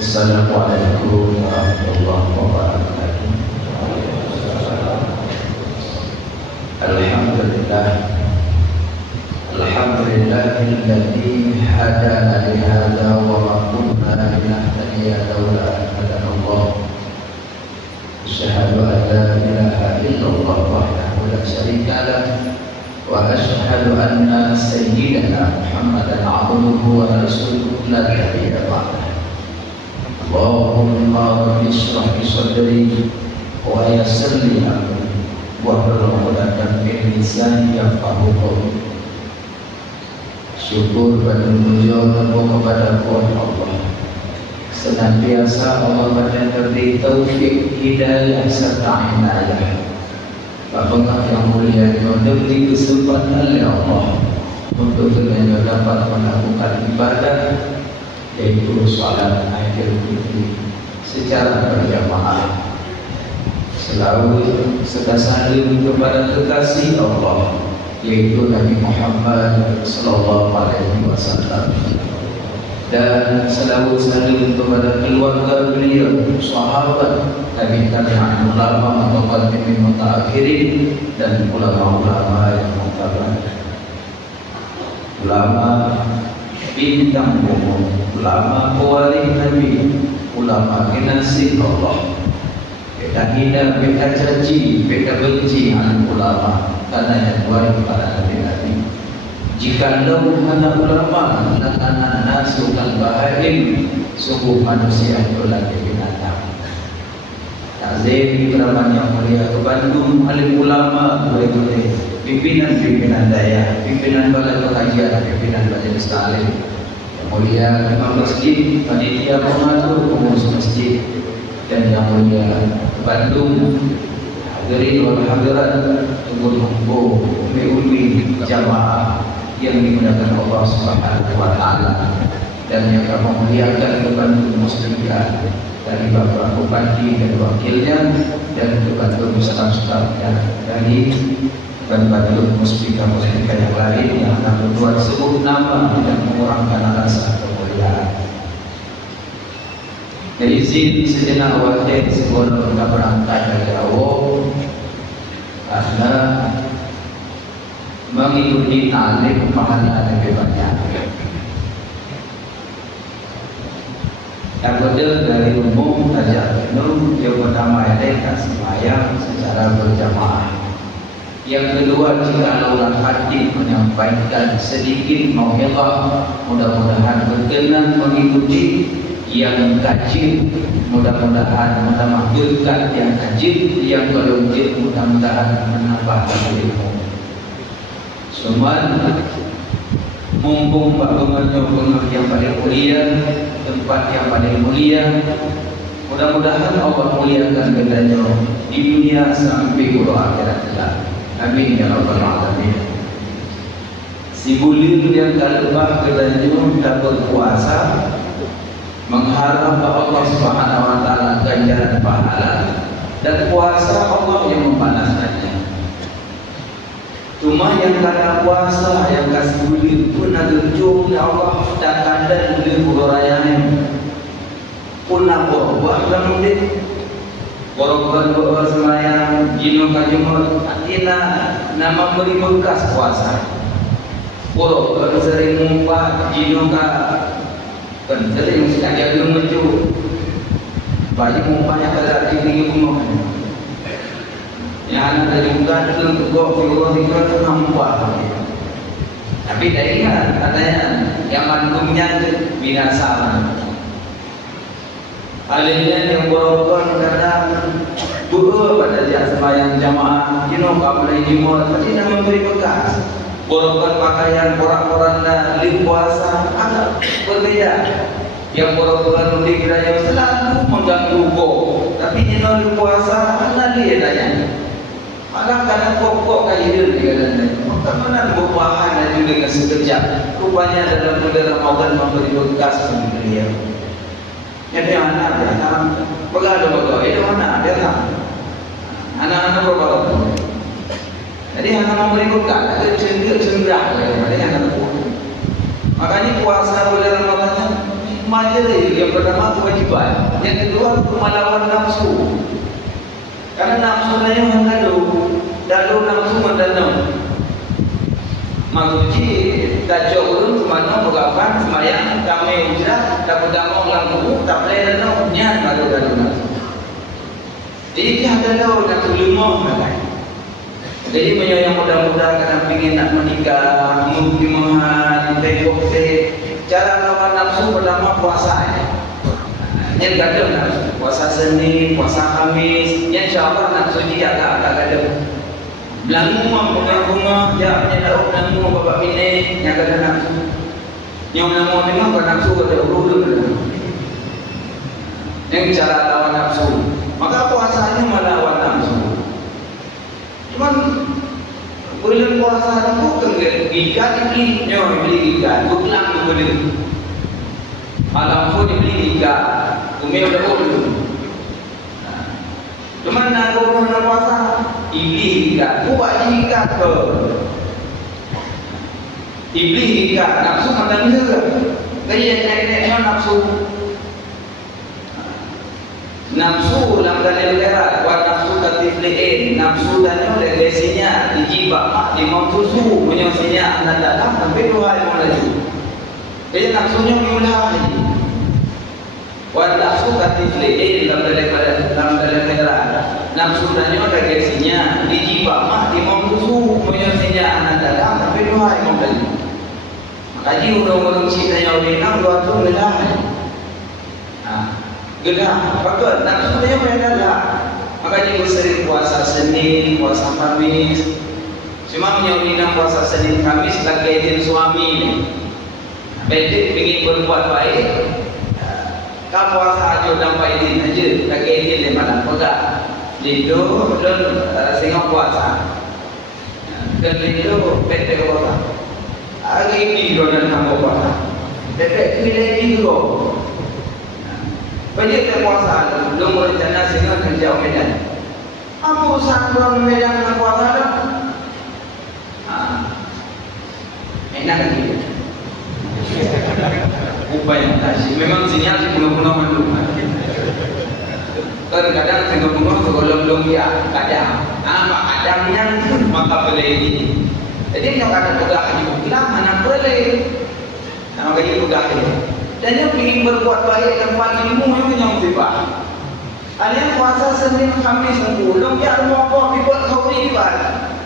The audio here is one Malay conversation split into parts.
Assalamualaikum warahmatullahi wabarakatuh. Alhamdulillah, alhamdulillahilladzi hadana li hadza wa ma kunna linahtadiya laula an hadana Allah. Asyhadu an la ilaha illallah wahdahu la syarika lah wa asyhadu anna sayyidana Muhammadan abduhu wa rasuluhu la nabiyya ba'dahu. Allahumma rabbi shrah li sadri wa yassir li amri wahlul 'uqdatam min lisani yafqahu qawli. Syukur dan puja kepada Allah. Senantiasa Allah memberi taufik, hidayah serta inayah. Bapak yang mulia diberi kesempatan oleh Allah untuk kita dapat melakukan ibadah, yaitu salat Idul Fitri secara berjamaah. Selalu serta saling kepada kekasih Allah, yaitu Nabi Muhammad sallallahu alaihi wasallam, dan selalu saling kepada keluarga beliau, sahabat, tabi'in, ulama, mutaqaddimin, mutaakhirin, dan ulama-ulama yang mutabak. Ulama bintang umum, ulama pewaris Nabi, ulama generasi Allah. Kita hina, kita caci, kita benci anak ulama karena yang buat para nabi-nabi. Jika lau anak ulama, anak nasukan bahaim, sungguh manusia itu lagi binatang. Takzim keramat yang mulia ke Bandung, alim ulama boleh-boleh pimpinan daya, pimpinan balai pengajian, pimpinan majelis taklim, yang mulia imam masjid, panitia pengatur pengurus masjid, dan yang mulia Bandung, hadirin wal hadirat, tunggu meuli jamaah yang dimuliakan Allah Subhanahu wa taala, dan yang kami muliakan Bandung Muslimiyah dari Bapak Bupati dan wakilnya, dan Bandung Ustaz-Ustaznya dari Bandung Muslimiyah yang lain yang akan berbuat sebut nama dan mengurangkan rasa kemuliaan. Izin sejenak wakil sebelum kita berangkat dari awal, karena mengikuti taklim pahala lebih banyak. Yang kedua dari umum tajak minum, yang pertama adalah sembahyang secara berjamaah. Yang kedua, jika Allah hati menyampaikan sedikit mau'izah, mudah-mudahan berkenan mengikuti yang kajib, mudah-mudahan menambah berkat yang kajib, yang kelunjit mudah-mudahan menambah ilmu. Semua mumpung Pak Gubernur yang paling mulia, tempat yang paling mulia, mudah-mudahan Allah muliakan kita di dunia sampai ke akhirat kelak. Amin ya rabbal alamin. Si bulir yang kalbah kita tak berpuasa, mengharap Allah Subhanahu wa taala ganjaran pahala, dan puasa Allah yang memanaskannya. Cuma yang kata puasa yang kasih bulir pun ada ya Allah tak ada bulir burayane pun apa buat lamun Borok-borok semayang jino kajumur atina nama beri bekas puasa. Borok sering ngumpah jino ka kan sering sekali jaga mecu. Bagi ngumpahnya kada tinggi rumah. Yang ada juga tu kok figur nampak. Tapi dari katanya yang mantumnya binasa. Alihnya yang borokon kadang buruh pada dia sembahyang jamaah, jino kamu jimur, tapi nak memberi bekas. Borokon pakaian porak-poranda lim puasa agak berbeda. Yang borokon di gereja selalu mengganggu kok, tapi jino lim puasa mana dia tanya. Malah kadang pokok kayu dia kadang. Maka mana berbahan dan juga dengan sekejap. Rupanya dalam bulan Ramadan memberi bekas bagi dia. Jadi anak dia tak bergaduh-gaduh. Itu anak dia tak. Anak-anak bergaduh. Jadi anak memberi bekal. Ada cenderung daripada anak pun. Makanya puasa bulan Ramadan majlis yang pertama kewajiban. Yang kedua melawan nafsu. Karena nafsu hanya menggaduh. Lalu nafsu mendanam. Maksudnya dah jauh semana berapa semayang kami ujrat dapat damang langgu tak boleh danau nyan gaduh-gaduh. Jadi ada dah nak lemah kan. Jadi yang muda-muda kadang ingin nak menikah, mungkin tengok cara lawan nafsu pertama puasa. Yang gaduh nafsu puasa Senin, puasa Khamis, yang insya-Allah nafsu dia tak gaduh. Belangu bunga ya penyedap belangu bapak bini yang ada nafsu. Yang nama memang bukan nafsu ada urut. Yang cara lawan nafsu. Maka puasanya melawan nafsu. Cuman bulan puasa itu ikan dibeli, beli ikan, bukan beli. Malam pun dibeli ikan, umi udah urut. Cuman nak bulan puasa iblis ikat, buat ikat ke iblis ikat, nafsu makan juga kaya nenek nafsu dalam dalil kerat buat nafsu katifli'in nafsu dan legasinya dijibak mak di mautusu menyosinya anak dalam sampai 2 hari lagi kaya nafsunya miulah lagi buat nafsu katifli'in dalam dalil kerat nafsu dan legasinya dijibak mak di mautusu menyosinya anak dalam sampai 2 hari lagi. Makanya orang-orang cinta yang binang dua tu gelah. Gelah, betul. Nafsu dia mereka gelah. Makanya sering puasa Senin, puasa Khamis. Cuma menyuruh puasa Senin Kamis lagi izin suami ni. Betul ingin berbuat baik. Kau puasa aja dan baik izin aja. Lagi izin ni mana pegang. Lidu dan sengok puasa. Dan lidu betul puasa. Hari ini dan kamu puasa. Betul pilih lidu. Banyak yang puasa. Belum berencana sengok kerja Medan. Apa usaha Medan nak puasa dah? Enak lagi. Upaya nasi. Memang sinyal si pulau-pulau mandung. Kadang-kadang tengah-tengah sebelum dia kadang. Kadangnya maka boleh ini. Jadi yang kadang pegang haji bilang mana boleh. Nama kaji pegang ini. Dan yang ingin berbuat baik dan buat ilmu yang tiba. Ada yang puasa Senin Kamis belum dia mau apa dibuat kau ni ibarat.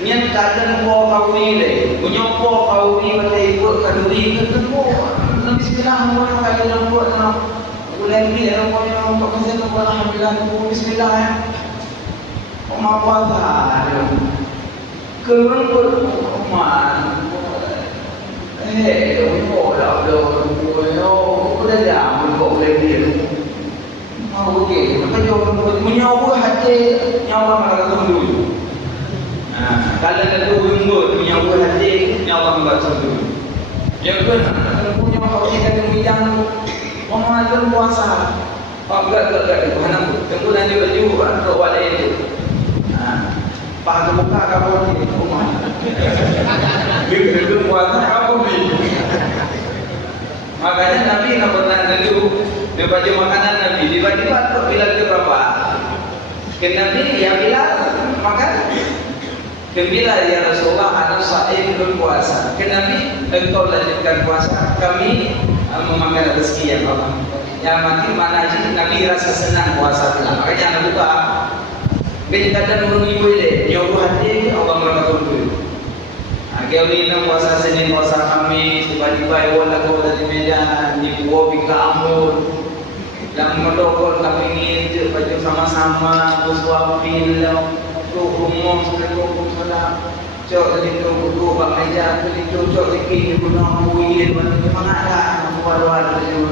Niat kadang po kawi le, punya po kawi batai buat kaduri ketemu. Bismillah mo na kayo lang buat na. Ulan ni ano mo yung pagkasin ng alhamdulillah po bismillah ya. Umapasa. Keluar po man. Mo la lo yo udah jam ko le ni. Mau ke, maka yo punya buah hati nyawa malah dulu. Kalau ada umur punya buah hati nyawa enggak sembuh. Yang kedua, kalau punya kau ikan yang mengajar puasa, enggak mana tunggu nanti baju atau wadah itu. Pak buka kamu di rumah. Itu puasa kamu ni. Makanya Nabi nak pernah dulu dia baju makanan Nabi tiba-tiba bilang dia berapa? Ke Nabi ya bilang makan. Gembira ya Rasulullah anak saim berpuasa. Kenapa engkau lanjutkan puasa? Kami memakan rezeki yang Allah. Yang mati mana aja Nabi rasa senang puasa pula. Makanya anak buka. Benda dan urung ibu ile. Nyobu hati Allah mereka dulu. Kau ini puasa Senin puasa Kamis tiba-tiba wala kau dari Medan di Bobi ke Ambon. Dan mendokor kami ingin baju sama-sama bersuapin rumah sebelum salam cok tadi tu buku bang meja tadi cok sikit guna kuih memang ada luar-luar tu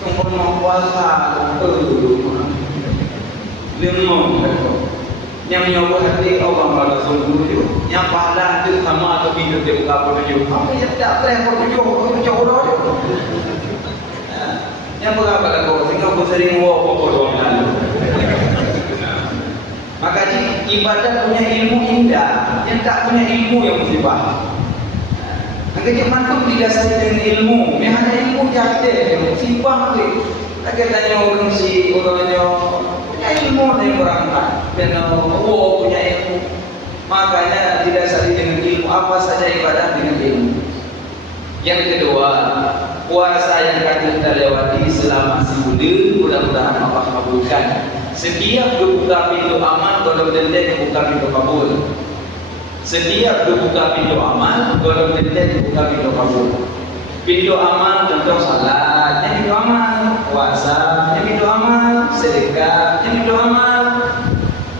tunggu mau puasa lemong yang nyawa hati Allah malah sungguh tu yang pahala tu sama atau hidup dia buka pun tu apa yang tak pernah pun tu jauh yang berapa lagu sehingga sering walk lalu. Maka ibadat punya ilmu indah, yang tak punya ilmu yang musibah. Makanya mantuk didasari dengan ilmu, yang ada ilmu jatuh, musibah tu. Tak tanya orang si orangnya punya ilmu dari orang tak, dan punya ilmu. Makanya didasari dengan ilmu apa saja ibadat dengan ilmu. Yang kedua, puasa yang akan kita lewati selama sebulan, mudah-mudahan Allah kabulkan. Setiap dibuka pintu amal, kalau dendek dibuka pintu kabul. Setiap dibuka pintu amal, kalau dendek dibuka pintu kabul. Pintu amal contoh salat, yang pintu amal puasa, yang pintu amal sedekah, yang pintu amal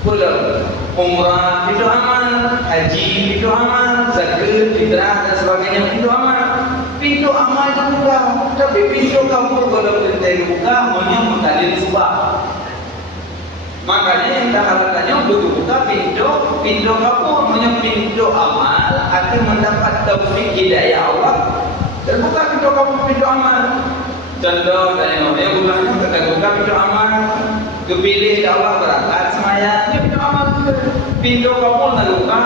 pulang umrah, pintu amal haji, pintu amal zakat, fitrah dan sebagainya, pintu amal. Pintu amal itu buka, tapi pintu kabul kalau dendek dibuka, hanya mengalir sebab. Makanya yang tak harapkannya untuk buka pintu kabul, hanya pintu amal akan mendapat taufik hidayah Allah dan buka pintu kabul, pintu amal. Contoh tanya yang bulannya kita buka pintu amal, kepilih Allah berangkat semayang, ini pintu amal, pintu kabul nak buka.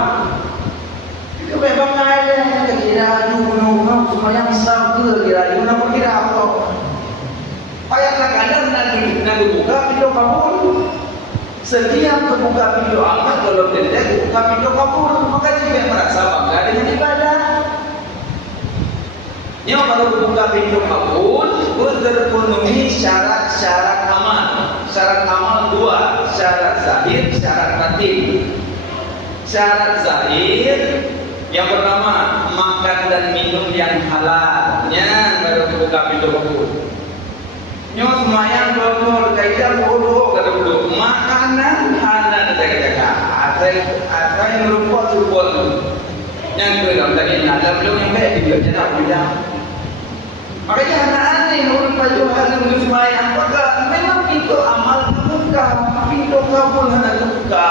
Itu memang ada kira gunung semayang sabtu kira gunung kira apa? Ayat kadang nak buka pintu kabul. Setiap terbuka pintu amal kalau tidak buka pintu kabul, maka juga merasa bangga dengan ibadah. Yang baru buka pintu kabul, terpenuhi syarat-syarat amal. Syarat amal dua, syarat zahir, syarat batin. Syarat zahir yang pertama makan dan minum yang halalnya baru buka pintu kabul. Nyo semayang dulu kaitan bodoh kata bodoh makanan halal jaga-jaga Saya yang merupakan support yang dalam tadi dalam belum yang baik juga jangan bilang. Makanya anak-anak yang orang baju harum sembahyang apakah memang pintu amal terbuka, pintu kabul hendak terbuka.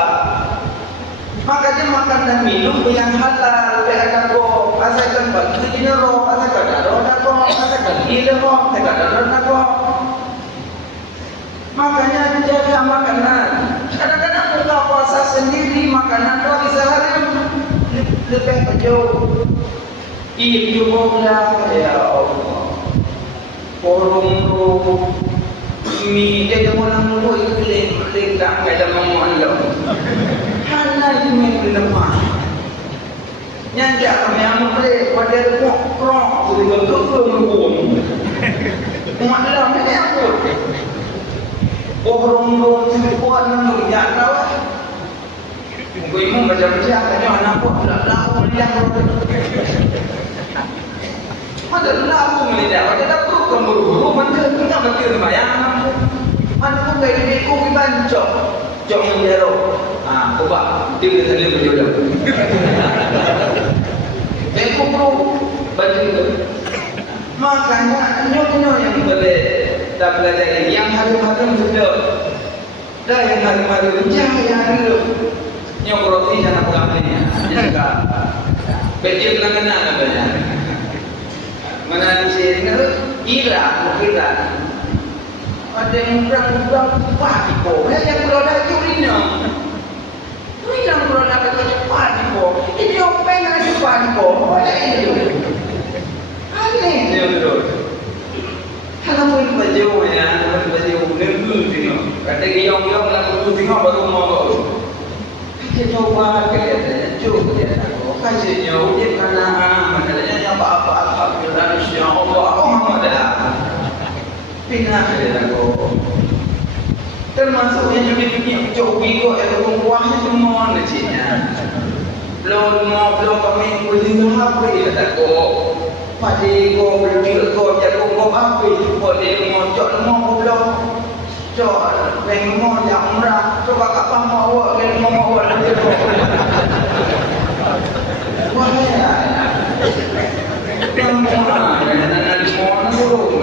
Makanya makan dan minum yang halal, ada kok, asalkan batu jinero, asalkan ada kok, asalkan gila kok, asalkan ada kok. Makanya jaga makanan. Kadang-kadang buka puasa sendiri makanan kau bisa haram lebih jauh. Ibu mula ya Allah. Porong ini dia jangan mulu iklim tak ada mamuan lo. Hana ini lemah. Nyanja kami ambil pada krok tu betul betul. Umat dalam ini apa? Porong buat nang ya tahu. Mungkin mu macam siapa ni anak pun lau liang. Ada lau melihat, ada perlu kemburu, macam tu nak berkira bayang. Mana pun kayak ni, aku iban jok menjero. Coba dia boleh saling berjodoh. Aku perlu baju itu. Makanya nyo yang boleh tak belajar ini, yang harum-harum sudah. Dah yang harum-harum jangan dulu. Nyo roti jangan pulang ni. Jika betul kenangan namanya. Mana sih kira. Ada yang kurang pati ko. Yang kurang dah curina. Curina kurang dah pati ko. Ini orang pengen ada pati ko. Ada itu. Aneh tu. Kalau pun baju ya, baju nemu tengok. Kata giong nak perlu tengok baru mau. Kita coba kita cuba dia. Kasihnya dia kana maknanya yang apa alhamdulillah insyaallah Muhammad dah. Pindah dia aku. Termasuk yang juga punya cobi ko yang kuahnya semua nasinya. Belum kami boleh apa ya tak ko. Padi ko berdiri ko jago ko apa ko dia mau cok mau belum. Cok pengen yang murah coba kapan mau awak kan mau awak nanti ko. Wah ya. Kamu nak semua nak suruh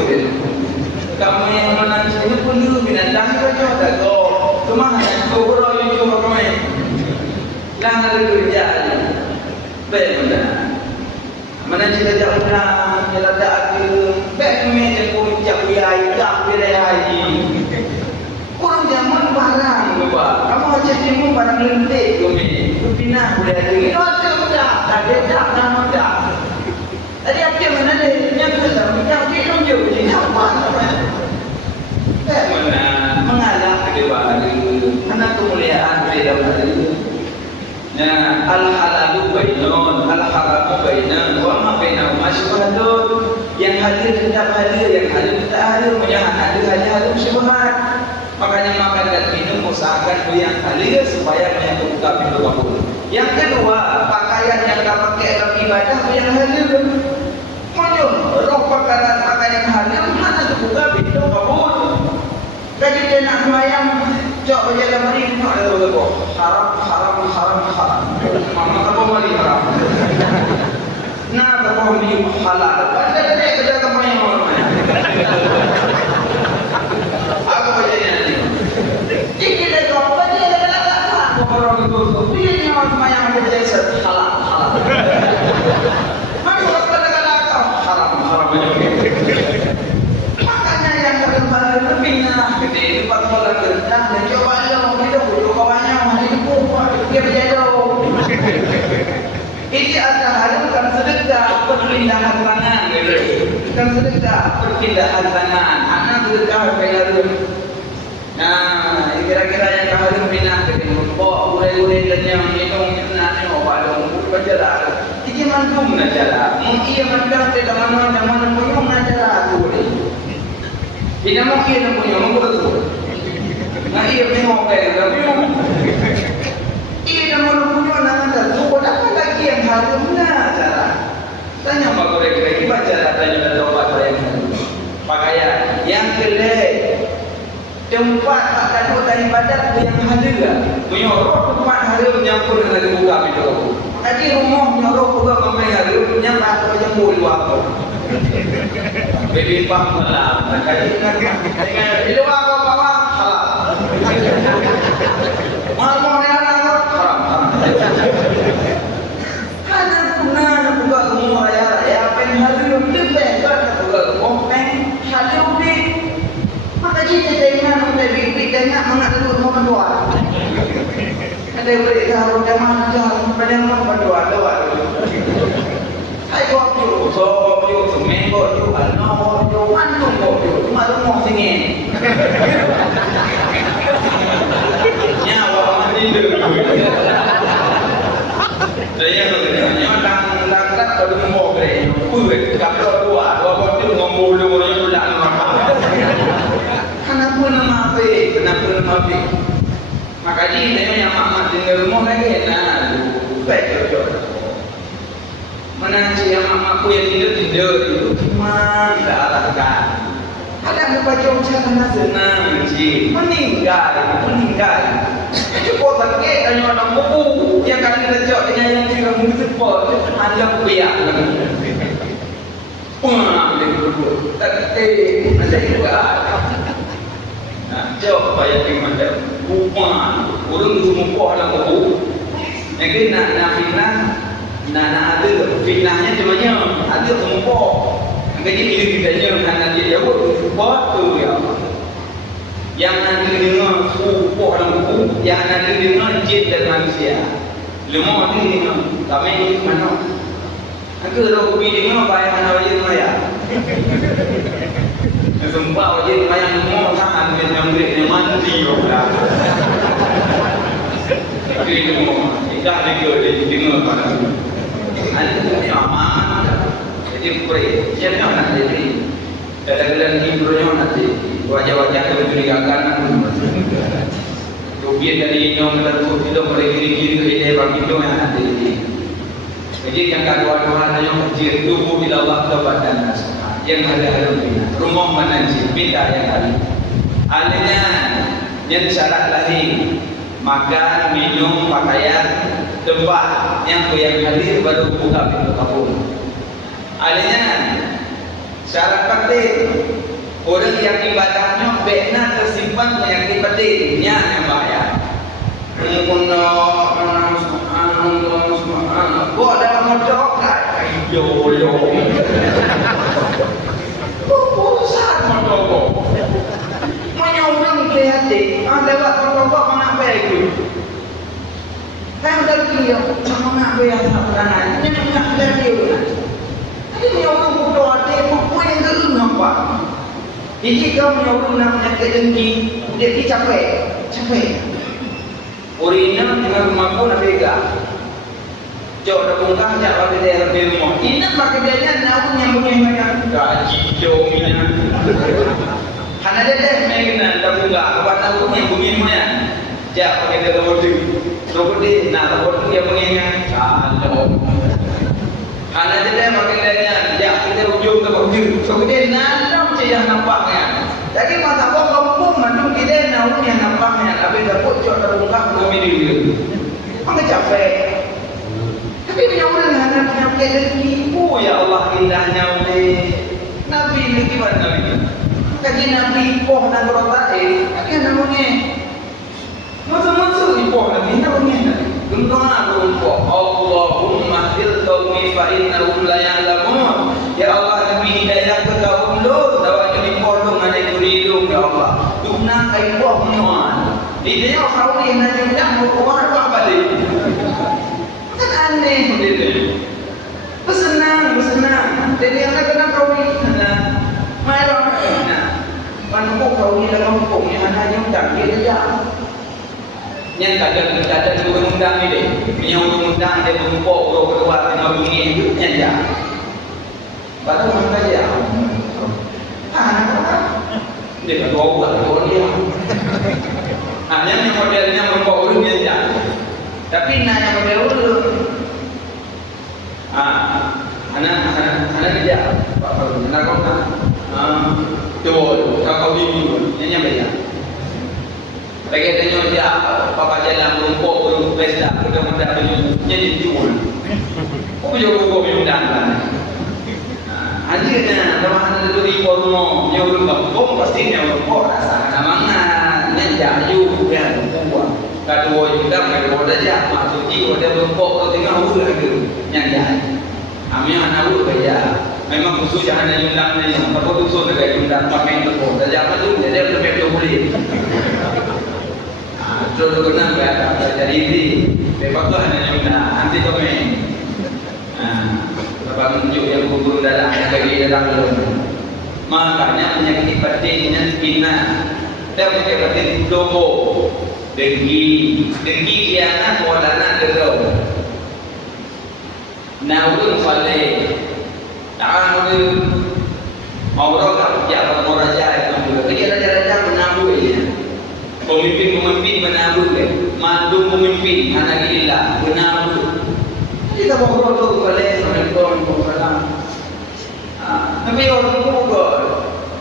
kamu yang mana sini pun dulu binatang itu ada go. Cuma hanya kubur yang cuma kami. Jangan ada kerja. Benar. Mana kita jauh nak jalan ada. Benar yang kau cakap biaya, tak biaya. Kurang zaman barang lupa. Kamu aja cuma barang lentik kami. Tu pindah boleh lagi. Itu ada muda. Ada tak muda. Tadi apa mana ni? Yang besar, yang kecil jauh je. Apa? Mana mengalah kedua hari. Mana kemuliaan beliau hari. Nah, al-halalu bainun, al-haramu bainan, wa ma bainahuma syubhatun. Yang hadir tidak hadir, yang hadir tidak hadir, yang hadir syubhat. Makanya makan dan minum usahakan yang hadir supaya membuka pintu kabul. Yang kedua, pakaian yang kita pakai dalam ibadah yang hadir. Maju, roh pakaian hadir mana terbuka pintu kabul. Jadi dia nak sembahyang, jauh berjalan mari tengok ada apa? Haram. Mama tak mau mari haram. Nah, tak mau mari halal. Ada kerja kamu yang mau mana? Aku berjaya nanti. Jika dia kau dia tak orang itu. Dia ni orang sembahyang ada berjaya halal. Mana kata haram aja. Makanya yang terbaru berpindah ke tempat orang kerja dan coba kita butuh kawannya hari itu dia berjauh. Ini ada harukan sedekah perpindahan tangan, kan sedekah perpindahan tangan. Anak sedekah bayar. Nah, kira-kira yang harum pindah ke tempat urai-urai dan yang minum nasi obat berjalan. Ini mantum nak jalan. Mungkin mandang tidak mana punya nak jalan tu. Tidak mungkin nak punya betul. Nah, ia tengok kan, tapi ia dah malu punya nak ada. Tu apa lagi yang harum nak jalan? Tanya mak kira-kira baca tanya dan doa yang pakaian yang kelek tempat tak ada pada ibadat yang hadir menyorok tempat hadir menyampur dengan lagi buka pintu. Tadi rumah menyorok juga memang hadir menyampak macam mulu apa. Bebek pang malam. Tadi kan di luar bawah halal. Mau haram. Ada guna buka rumah raya pen hadir lebih kan buka rumah pen hadir lebih. Maka jika dengan lebih dengan mengatur mau berdoa. Ada beri tahu zaman jalan pada mau berdoa doa. Hai kau tu, so tu, semen kau tu, ano tu, antum kau tu, malu mau sini. Nyawa mandi dulu. Saya tu nyawa tang kalau mau beri, kalau dua kau tu ngomong dulu orang tu nak. Kenapa nama api? Maka dia yang mak tinggal rumah lagi, baik tu. Mana yang makku yang tidur itu cuma tidak alahkan. Ada yang baca ucapan senang sih, meninggal. Cukup sakit dan yang nak buku yang kali lejak dengan yang tinggal mungkin sepot, ada biak lagi. Dia berdua, tapi ada juga. Jauh bayar di mana? Rumah, orang semua dalam buku. Mungkin nak ada fitnahnya cumanya ada semua. Jadi bila kita nanti dia buat tu ya. Yang nanti dengar subuh dalam buku, yang nanti dengar jin dan manusia. Lemah ni dengar. Kami mana? Aku kalau pergi dengar bayar mana wajib maya. Sumpah wajib maya semua tahan dengan yang mandi orang. Tapi semua tidak dengar pada. Ada ni aman, jadi pray. Siapa nak jadi? Kadang-kadang hidupnya nanti wajah-wajah mencurigakan. Rupiah dari nyom terus itu pergi-pergi ke ide bagi itu yang nanti. Jadi yang kedua yang kecil tubuh di Allah kepada yang ada rumah mana sih beda yang ada. Alanya yang syarat lahir, makan, minum, pakaian. Tempat yang hadir baru buka pintu kampung. Alanya syarat penting orang yang ibadahnya benar tersimpan yang pentingnya yang bayar. Buat dalam motor yo. Pusat motor. Menyumbang kreatif. Lewat motor mana baik. Kan lagi yang sama yang sebenarnya ini nak jadi orang. Jadi orang berdoa dia buku yang tu nampak. Jadi kau orang nak menyakit dengki, dia capek. Orinya dengan rumah pun ada juga. Jauh dah bongkar jak bagi dia lebih rumah. Ini bagi dia nak yang punya gaji jauh mina. Hanya dia mengenal dah bongkar. Buat aku yang punya jak bagi dia lebih. Kemudian, kemudian dia mengingat kalau hanya dia maknanya, ya kita ujung ke ujung. Kemudian nanam je yang nampaknya. Jadi masa kampung mandung kita naun yang nampaknya. Tapi dapat cok terbuka bumi dia. Maka capek. Tapi punya orang hanya punya rezeki. Oh ya Allah indahnya Nabi ni gimana Nabi? Kaji Nabi poh dan berotai. Kaji namanya. Masa-masa ipoh Nabi namanya Gentona berumpah Allahumma fil qawmi fa innahum la ya'lamun. Ya Allah Nabi hidayah ke kaum Lut. Tawanya ipoh dong ada yuridum ya Allah. Duna ka ipoh menuan. Hidayah kau yang nanti nak mau apa balik. Kan aneh dia. Bersenang. Jadi yang nak kena kau ni Malam Panukuk kau ni dalam hukum yang hanya undang dia yang kadang-kadang juga undang ni deh. Punya undang dia berkumpul orang keluar dengan bunyi hidupnya dia. Baru mana dia? Dia kata orang dia. Hanya yang modelnya membawa urut dia. Tapi nak yang model urut. Anak dia. Anak kau tak. Betul. Kau ini yang beda. Lagi tanya dia apa jalan rumput belum pesta mudah-mudahan penyumbungnya dijual. Kok penyumbung minum dan akhirnya teman itu di porno nyuruh ngepom pasti nyuruh rasa namanya nyajayu ya buah kadua juga kadua aja masuk jiwa dia berpok tinggal ulah gitu nyanyi amnya anak lu beja memang khusus jangan nyundang yang tapi khusus dekat nyundang pakai itu saja apa tu jadi lebih boleh jodoh kena berada jadi ini bebas tu hanya nyundang nanti kami Abang tunjuk yang guru dalam bagi dalam ilmu. Makanya penyakit batinnya spina. Dan penyakit batin dobo, dengki kiana wadana derau. Naurun saleh. Naurun Maurah tak kerja orang raja itu. Kerja raja-raja menabur ya. Pemimpin menabur ya. Mandung pemimpin anak gila menabur. Kita ngobrol tu boleh Assalamualaikum warahmatullahi. Tapi orang tu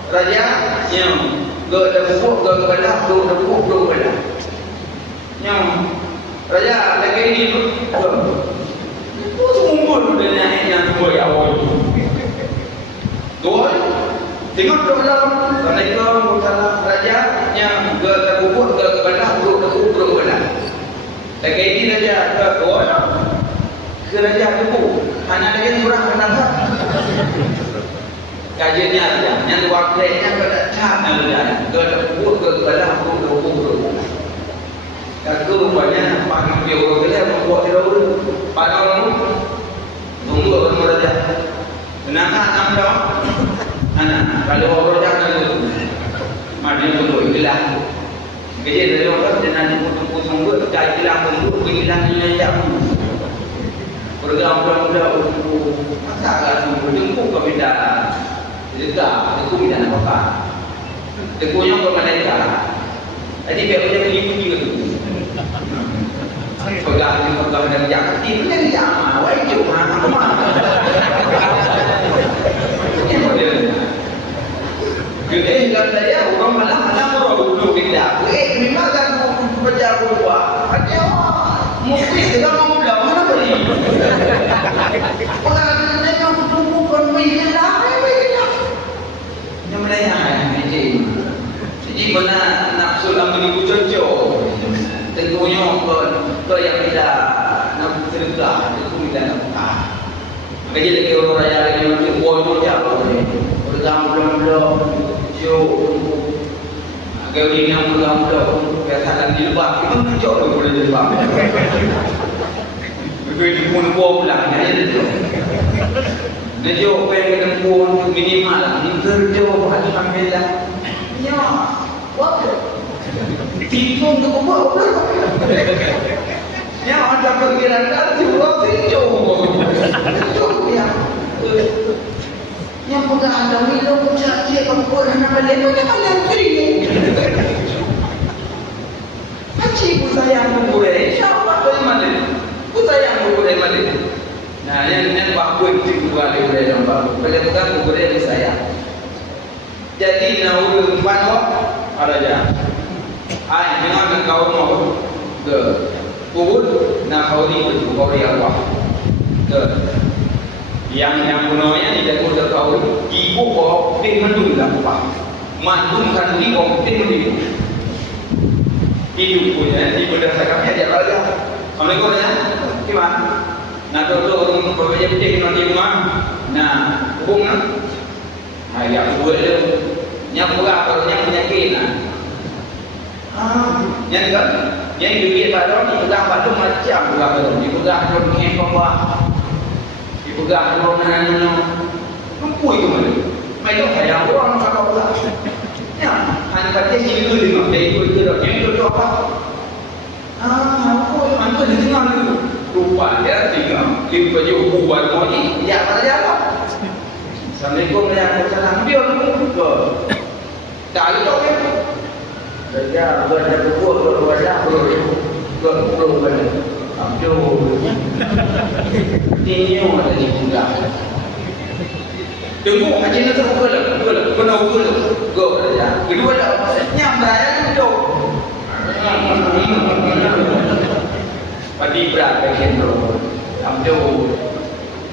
raja yang ada buku kepada tu ada buku kepada yang raja lagi ini tu semua tu dia yang tu ya awal tu tengok tu dalam Assalamualaikum warahmatullahi raja yang ada buku kepada tu ada buku kepada lagi ini raja tu kerajaan itu hanya dengan kurang kenapa kajiannya aja yang wakilnya pada cara kerajaan kepada hukum kalau rupanya panggil dia orang kaya membuat dia orang pada orang tunggu orang raja kenapa anda anak kalau orang raja itu mari untuk ikhlas kerja dari orang jangan potong-potong buat kaya hilang untuk hilangnya jam program muda untuk masyarakat menjemput kebenaran juga itu tidak apa-apa tekunya ke mereka jadi biarnya mengikuti itu pegang dan jangan itu yang sama wajib mana ini modelnya kalau saya orang malam-malam orang duduk di dapur memang kan berjauh buat ada mungkin kita mau bilang mana beri orang yang bukan milik yang mereka jadi mana nafsu dalam diri cocok tentunya ke yang tidak nak cerita itu tidak nak maka jadi lagi orang raya lagi macam bodoh jauh belum jauh kalau ini yang belum biasa di luar kita tunjuk tu boleh di luar begitu pun pulang jadi tu dia jauh pengen pun minimal terjauh alhamdulillah ya waktu tipung tu apa ya ada perkiraan juga terjauh ya yang pun ada minum cakap perempuan nak balik tu yang paling kering haji pun sayang berburai siapa tu yang mandi pun sayang berburai mandi nah yang bakul itu berburai berburai yang bakul pegang berburai yang sayang jadi naur panwak ada je jangan kau mau ke kubur nak kau ni kau dia apa ke yang punanya tidak boleh kau ibu kau pun mendung lah apa mandung kan di kau pun mendung hidup punya di berdasarkannya dia raja Assalamualaikum ya gimana nak tu orang berbeza putih nanti rumah nah hubung yang buat tu yang murah kalau yang penyakit yang kan yang duit pada ni pegang batu macam berapa tu dipegang pun ni bawah dipegang orang lumpui tu mana mai tu sayang orang kalau pula ya hanya pada sini tu dengan dia itu dah yang itu apa apa mana dia tengah tu rupa dia tengah dia baju buat ni ya pada dia apa Assalamualaikum warahmatullahi wabarakatuh biar tu tak itu kan saya berada berbuat berbuat Abdul ini ada di pundak tunggu haji nak kena ukur go saja kedua dah nyam beraya duduk Padi berat bagian tu. Ambil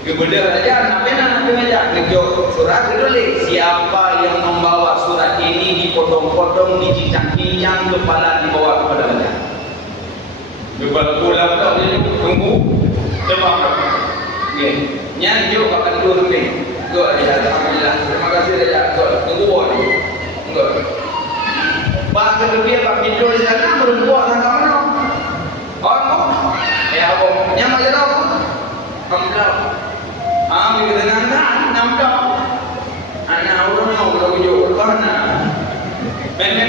kemudian aja, nak aja. Kerja surat ditulis. Siapa yang membawa surat ini dipotong-potong, dicincang-cincang, kepala dibawa kepada raja. Kepala pulang tak dia tunggu. Coba. Okey. Nyan jauh akan turun ni. Go aja. Alhamdulillah. Terima kasih raja. Tunggu boleh. Enggak. Bahkan dia pak pintu di sana berbuat nak mana? Oh, ya abang, yang mana dah? Ambil. Ambil dengan kan, nampak. Anak orang yang berujung berkana. Men.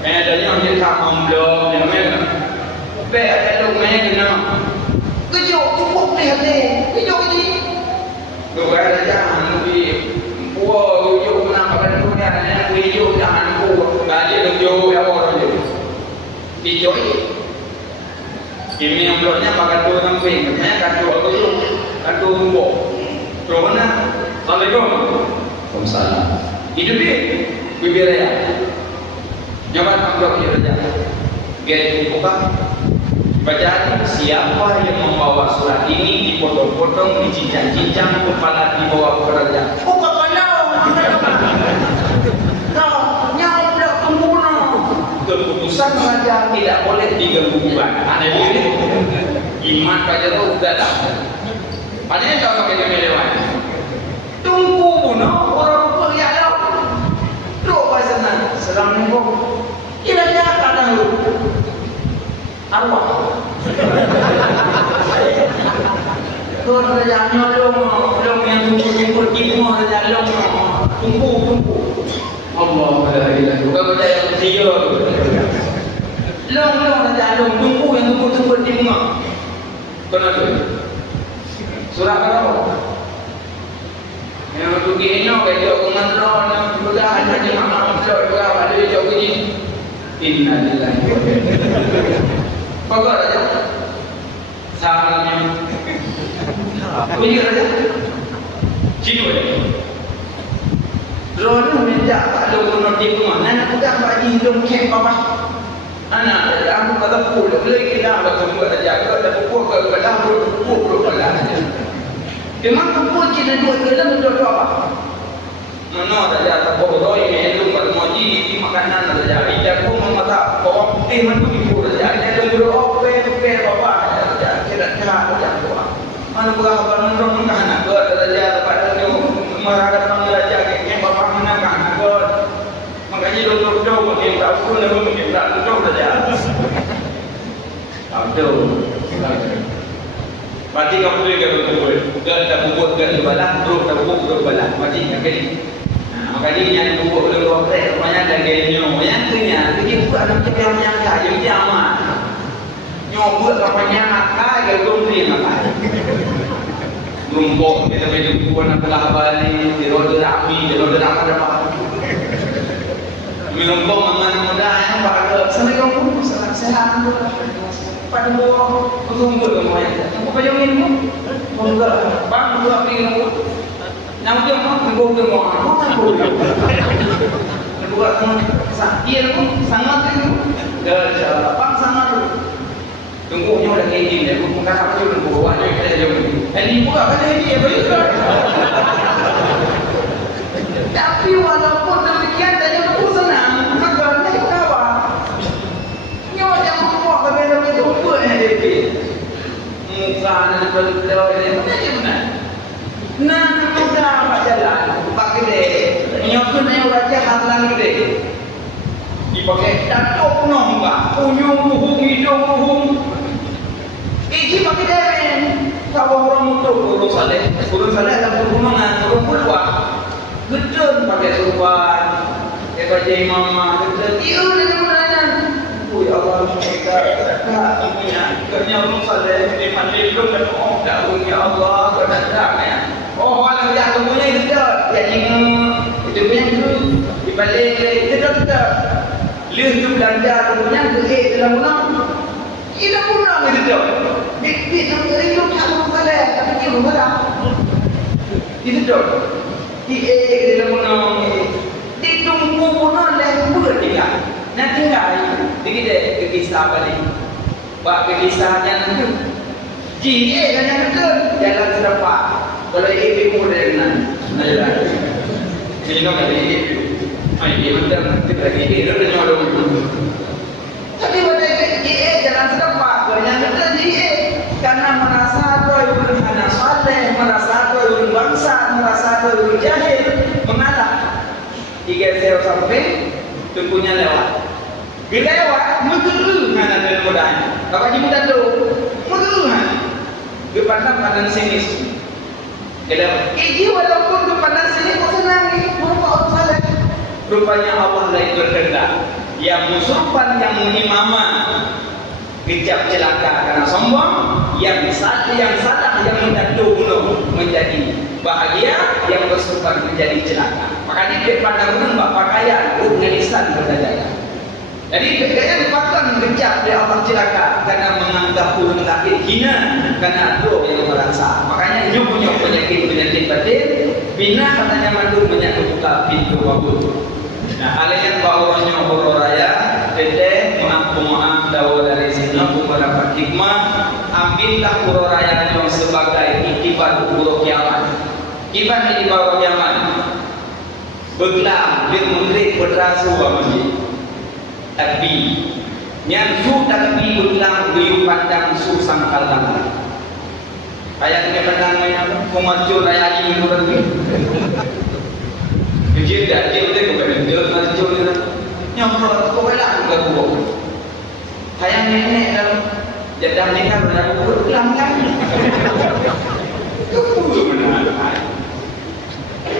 Ada yang dia tak ambil, men. Ada yang kena. Kejut cukup ni hati. Kejut ni. Dua ada jangan lebih. Wah, kejut menampakkan dunia. Kejut jangan ku. Gaji kejut ya orang je. Kejut. Ini yang belaknya pakai tu samping, katanya kartu aku tu, kartu rumput. Terus mana? Assalamualaikum. Waalaikumsalam. Hidup dia, bibir raya. Jabat ambil dia raja. Get buka. Baca siapa yang membawa surat ini dipotong-potong, dicincang-cincang, kepala dibawa kepada raja. Oh, keputusan raja tidak boleh diganggu-gugat. Ada diri iman raja itu sudah dah. Padahal kalau kita melewat, tunggu bunuh orang berlihat. Terus pasal seram nengok. Kira-kira kadang lu arwah. Tuan raja nyolong yang tunggu timur raja tunggu. Allah Alhamdulillah. Bukan percaya percaya tu. Long raja tunggu yang tunggu di rumah. Kenapa tu? Surah apa? Yang tu kena kerja pengantar yang sudah ada di mana sudah ada di jauh ini. Innalillahi wa inna ilaihi raji'un. Kau raja. Salamnya. Ini raja. Cino ya. Rono minta tak ada guna di rumah. Anak bukan bagi hidung kek papa. Anak aku kata pukul, beli kita kata buat aja. Kalau ada pukul ke dalam pukul pelan. Memang pukul kita dua ke dalam dua apa? Mana ada tak bodoh ini lu kalau mau di makanan ada. Ida pun mata kau putih mana ibu ada. Ada dulu ope papa. Kira-kira macam tu. Mana bukan abang nongkrong anak tu ada aja pada marah datang raja yang bapak menangkan aku makanya dulu mungkin tak pun mungkin tak tahu saja tahu mati kamu tu yang betul tak bubuk ke balah terus tak bubuk ke balah mati nak kali makanya yang bubuk ke luar rek banyak ada genyo yang tunya dia buat nak kita yang kaya yang jaman nyobot kapanya kaya belum terima rumput kita pergi jumpa nak belah balik di roda api di roda apa menumpang mangan muda yang pada assalamualaikum salam sehat pada mau rumput semua apa yang ini enggak bang dua api itu yang dia mau tunggu mau tunggu buat sakit itu sangat itu bang sangat tunggu udah kayak gini ya, bukan apa sih tunggu bawahnya kita jauh ini. Ini buka kan ini ya begitu. Tapi walaupun demikian tadi aku senang, maka naik kawan. Nyawa yang membuat kebeda itu pun yang muka dan beliau ini benar. Nah, muda apa jalan? Pakai deh. Nyokun yang raja hatalan gede. Dipakai datuk nombak, punyung hidung. Iji pakai demen. Kalau orang untuk urus saleh dalam perhubungan orang kedua, gedun pakai suruhan, pakai imamah, gedun. Iyo dengan mudahan. Ya Allah, mereka ibunya, kerja urus saleh di mandi belum dan daun ya Allah berdatang ya. Oh, orang yang kemunya itu jadi itu punya itu dibalik itu tetap. Lihat tu belanja kemudian ke dalam ulang. Tidak ulang itu tu. Di sampai itu tak boleh tapi dia berapa. Itu tu. Di dalam ulang. Di tunggu pun oleh buat dia. Nanti enggak. Jadi dia kisah balik. Buat kisahnya nanti. Ji, dan yang kedua jalan sedepak. Kalau ibu dengan nalar. Ini nak balik. Ini macam kita lagi ini ada nyolong. Tapi pada jalan sedepak. Kalau yang kedua karena merasa doa ulun hana saleh, merasa doa ulun bangsa, merasa doa ulun jahil, mengalah. Jika saya sampai, tunggunya lewat. Bila lewat, mengeruh hana dan mudahnya. Bapak jimu tak tahu, mengeruh hana. Kepadan sini. Jadi walaupun kepadan sini kau senang ni, merupakan orang saleh. Rupanya Allah lagi berkehendak. Yang musuhan yang mengimamah. Kejap celaka karena sombong, yang salah yang menjatuh menjadi bahagia, yang bersumpah menjadi celaka. Makanya dia pandang menembak pakaian dengan lisan berdayakan. Jadi dia bukan kejap dia Allah celaka karena menganggap urang lain hina karena doa yang merasa. Makanya punya penyakit batin, bina katanya mandu menyatu buka pintu wabut. Nah, kalian bawanya horo raya, teteh maaf dawa dari sini, mendapat hikmah, ambillah horo raya yang sebagai ikibat huru kiamat. Ikibat ini bawa kiamat. Beglam, dia menteri berrasu masjid. Tapi, yang su tapi beglam biu pandang su sangkal lama. Ayat ini pandang mana? Kumacur raya ini kurang ni. Dia dah dia bukan dia macam ni. Yang kau elak juga buat. Hayang nenek dalam jadah nikah berlaku ulang kan? Kau benar.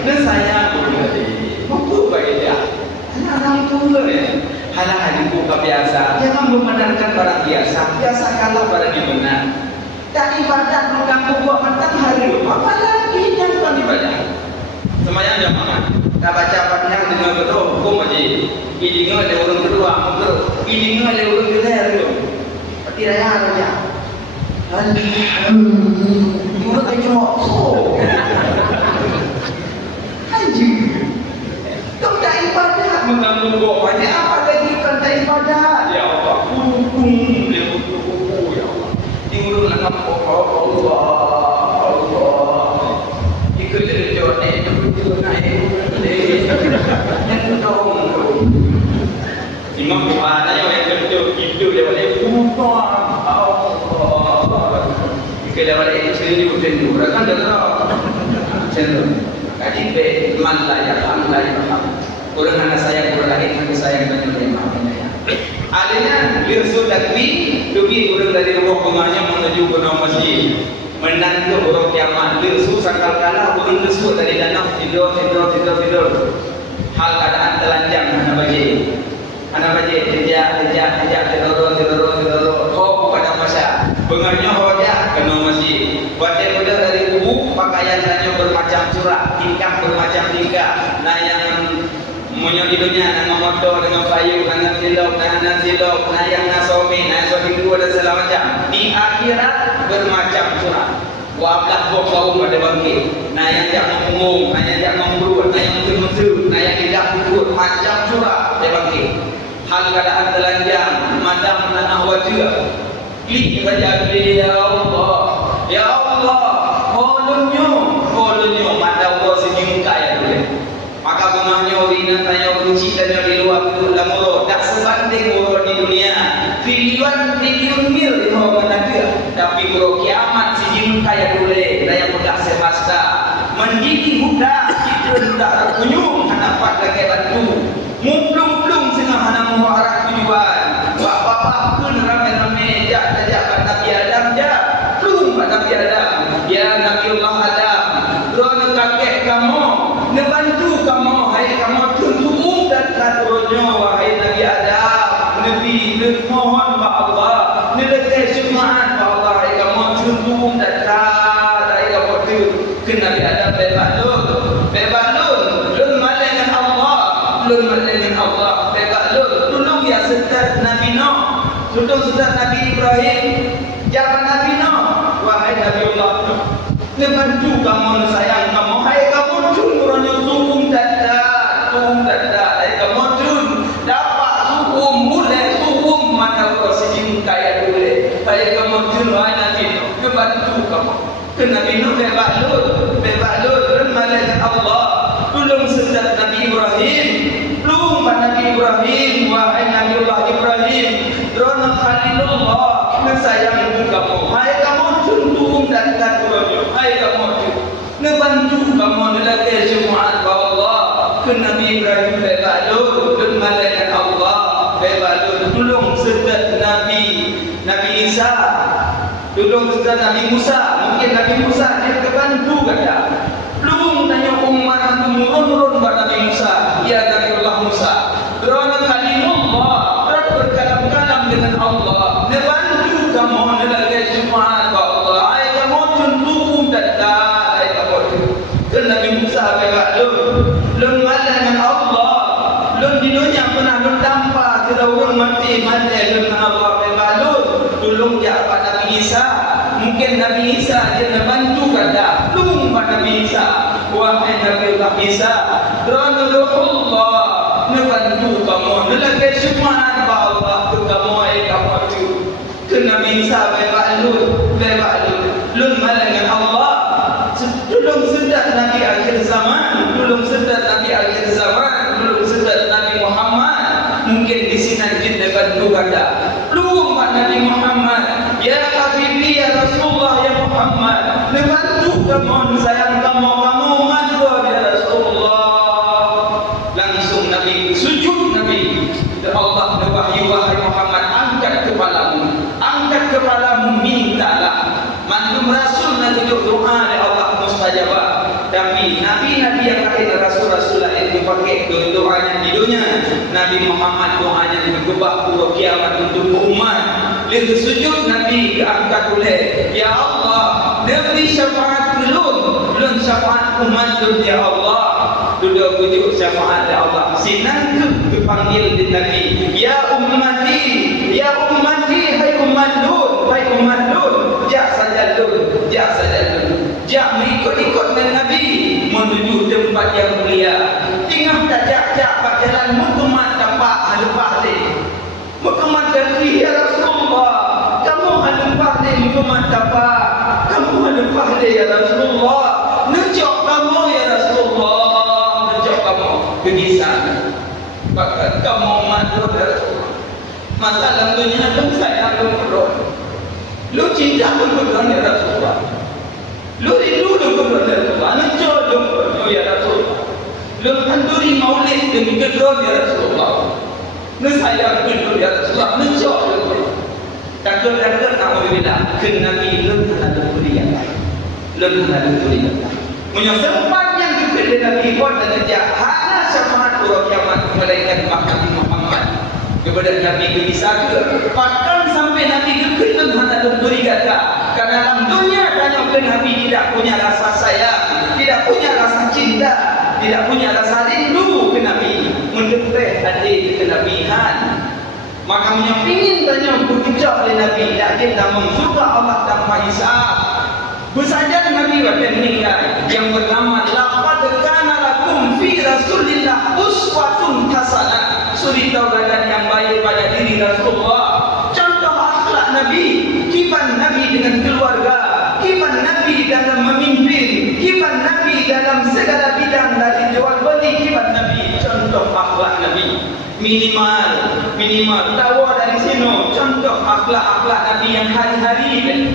Dan saya mampu bagi dia. Anak-anak itu halang ibu biasa. Jangan membenarkan barang biasa. Biasa kalau barang yang benar. Tak ibadat mengganggu buat matang hari. Apalagi yang bukan ibadat. Semayang jamaah. Tak baca panjang dengan betul, hukum aja. Ini ada orang kedua, ini ada orang ketiga. Pasti raya aja. Mulut cuma so. Anjing. Kau tak ibadah mengganggu banyak apa lagi kan tak ibadah. Ya Allah, pun dia butuh ya Allah. Tinggal nak Allah. Ikut dia jodoh dia butuh naik. Yang dong. Imam Bukhari yang kedua itu dia boleh buka. Jika dia boleh sendiri bukan dua kan dia tahu. Sendiri. Jadi be malaya paham. Orang anak saya orang lain bagi saya banyak yang Alihnya lirsud takwi dugi orang dari rumah pengarnya menuju ke masjid. Menantu orang kiamat lirsud sangkal kala orang tersebut dari danau tidur. Hal keadaan telanjang anak baje tejak tidur. Ho pada masa bengarnya hoja ke masjid. Badan muda dari kubu pakaian hanya bermacam curah, tingkah bermacam tingkah. Nah yang menyodidunya dengan motor, dengan payu, dengan silop, nah yang nasomi, dua dan segala macam. Di akhirat bermacam curah. Wablah bau pada bangkit. Nah yang jak mengumum, nah yang jak memburuk, nah yang mentu, nah yang tidak buruk, macam curah dia bangkit. Hal keadaan telanjang, madam tanah wajah. Klik saja ya Allah. Ya Allah, holunyo, mata Allah senyum kaya boleh. Maka bunganya orina tanya kunci tanya di luar itu lamuro. Tak sebanding muro di dunia. Triliun mil di bawah menaga. Tapi muro kiamat senyum kaya boleh. Daya mudah sebasta. Mendidik muda kita tidak terkunyum. Hanapak lagi bantu. Mumplung-plung sengah hana muharak tujuan. Bapak-bapak pun ramai-ramai jak Nabi Adam jak. Nabi Adam, ya Nabi Allah Adam, roh kakek kamu, nebantu kamu, hai kamu tuntum dan karunia wahai Nabi Adam, Nabi mohon ba Allah, nedekai syukuran ba Allah, hai kamu tuntum dan hai kamu tu, ke Nabi Adam bebas lun malai dengan Allah, bebas lun, tolong ya setat Nabi Nuh, tolong setat Nabi Ibrahim, jangan Nabi Nuh. Wahai Nabi Allah, nebantu kamu sayang kamu, hai kamu cungurannya sukum dada, hai kamu cun dapat sukum boleh sukum Nabi Nuh kebantu kamu. Ke Nabi Nuh bebalut dan malaikat Allah tolong sedap Nabi Ibrahim. Belum Nabi Ibrahim, wahai Nabi Allah Ibrahim, Rona Khalilullah, sayang kamu. Hai kamu tuntung dan turunnya. Hai kamu ngebantu kamu lelaki Jumaat Allah. Ke Nabi Ibrahim bebalut dan malaikat Allah bebalut tolong sedap Nabi Isa. Tolong sedap Nabi Musa. Mungkin Nabi Musa dia kebantu kata. Belum tanya umat turun pada Nabi Musa. Ya Nabi Allah Musa. Kerana Kalimullah, kerana berkalam-kalam dengan Allah. Nebantu kamu nelagai Jumaat Allah. Ayat kamu tuntung dan ayat kamu. Ke Nabi Musa bebalut. Lun malah dengan Allah. Lun di dunia pernah lun tanpa kita orang mati lun Allah bebalut. Tolong ya Pak Nabi Isa. Mungkin Nabi Isa dia membantu kata. Belum Pak Nabi Isa. Wahai Nabi Allah Isa. Kerana Ruhullah membantu kamu. Nelakai Jumaat Allah ke kamu ayat kamu itu. Ke Nabi Isa bebalut. Lun malah dengan Allah. Tolong sedar Nabi akhir zaman. Tolong sedar Nabi akhir zaman. Tolong sedar Nabi Muhammad. Mungkin di sini kita bantu kata. Belum Pak Nabi Muhammad. Ya Habibi ya Rasulullah ya Muhammad. Membantu kamu sayang kamu mandu ya Rasulullah. Langsung Nabi sujud Nabi. Ya Allah wahyu wahai Muhammad angkat kepalamu mintalah. Mandu Rasul Nabi doa oleh Allah mustajabah. Tapi Nabi-Nabi yang lain Rasul-Rasul lain dipakai doanya di dunia. Nabi Muhammad doanya digubah pura kiamat untuk umat. Lihat sujud Nabi diangkat oleh ya Allah. Nabi syafaat belum syafaat umat ya Allah. Duduk wujud syafaat ya Allah. Sinan dipanggil di Nabi. Ya ummati, hai umat Lut, hai umat Lut. Jak saja Lut. Jak mengikut-ikut dengan Nabi menuju tempat yang mulia. Tinggal tajak pak jalan mukamat tapak hadapah ni. Mukamat daki ya Rasulullah. Kamu hadapah ni mukamat tapak. Kamu hadapah ni ya Rasulullah. Nejok kamu ya Rasulullah. Nejok kamu kegisan. Bahkan kamu matur ya Rasulullah. Masalah dunia tu sayang lu berdoa. Lu cinta pun berdoa ya Rasulullah. Lu rindu lu berdoa ya Rasulullah. Nejok lu berdoa ya Rasulullah. Lu handuri maulid demi berdoa ya Rasulullah. Nu sayang berdoa ya Rasulullah. Nejok lu berdoa. Takut-takut alhamdulillah. Kena Nabi lu ada kuliah. Lu ada kuliah. Punya sempat yang diberi Nabi pun dan hana syafaat orang kiamat malaikat Muhammad kepada Nabi bisa ke bahkan sampai Nabi kekitan hana diberi kata karena dalam dunia tanya ke Nabi tidak punya rasa sayang, tidak punya rasa cinta, tidak punya rasa rindu ke Nabi mendekat hati kenabian. Maka menyapingin tanya berkecak oleh Nabi yakin dalam surga Allah tanpa hisab. Bersajak Nabi pada meninggal yang bernama laqad kana lakum fi Rasulillah uswatun hasanah. Suri tauladan yang baik pada diri Rasulullah. Contoh akhlak Nabi, kiban Nabi dengan keluarga, kiban Nabi dalam memimpin, kiban Nabi dalam segala bidang dari jual beli, kiban Nabi contoh akhlak Nabi. Minimal tawa dari sini contoh akhlak Nabi yang hari-hari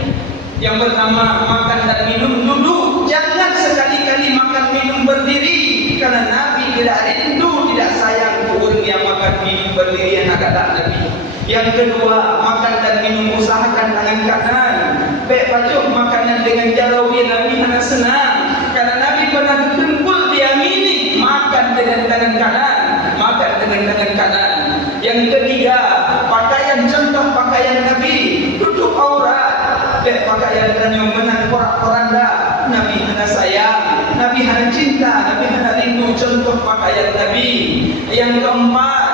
yang pertama makan dan minum duduk. Jangan sekali-kali makan minum berdiri karena Nabi tidak rindu, tidak sayang orang yang makan minum berdiri yang agak Nabi. Yang kedua makan dan minum usahakan tangan kanan. Baik baju makanan dengan jarawi Nabi hanya senang karena Nabi pernah berkumpul diamini makan dengan tangan kanan, makan dengan tangan kanan. Yang ketiga pakaian contoh pakaian Nabi tutup aurat. Baik pakaian yang menang porak-poranda Nabi hanya sayang, Nabi hanya cinta, Nabi hanya rindu contoh pakaian Nabi. Yang keempat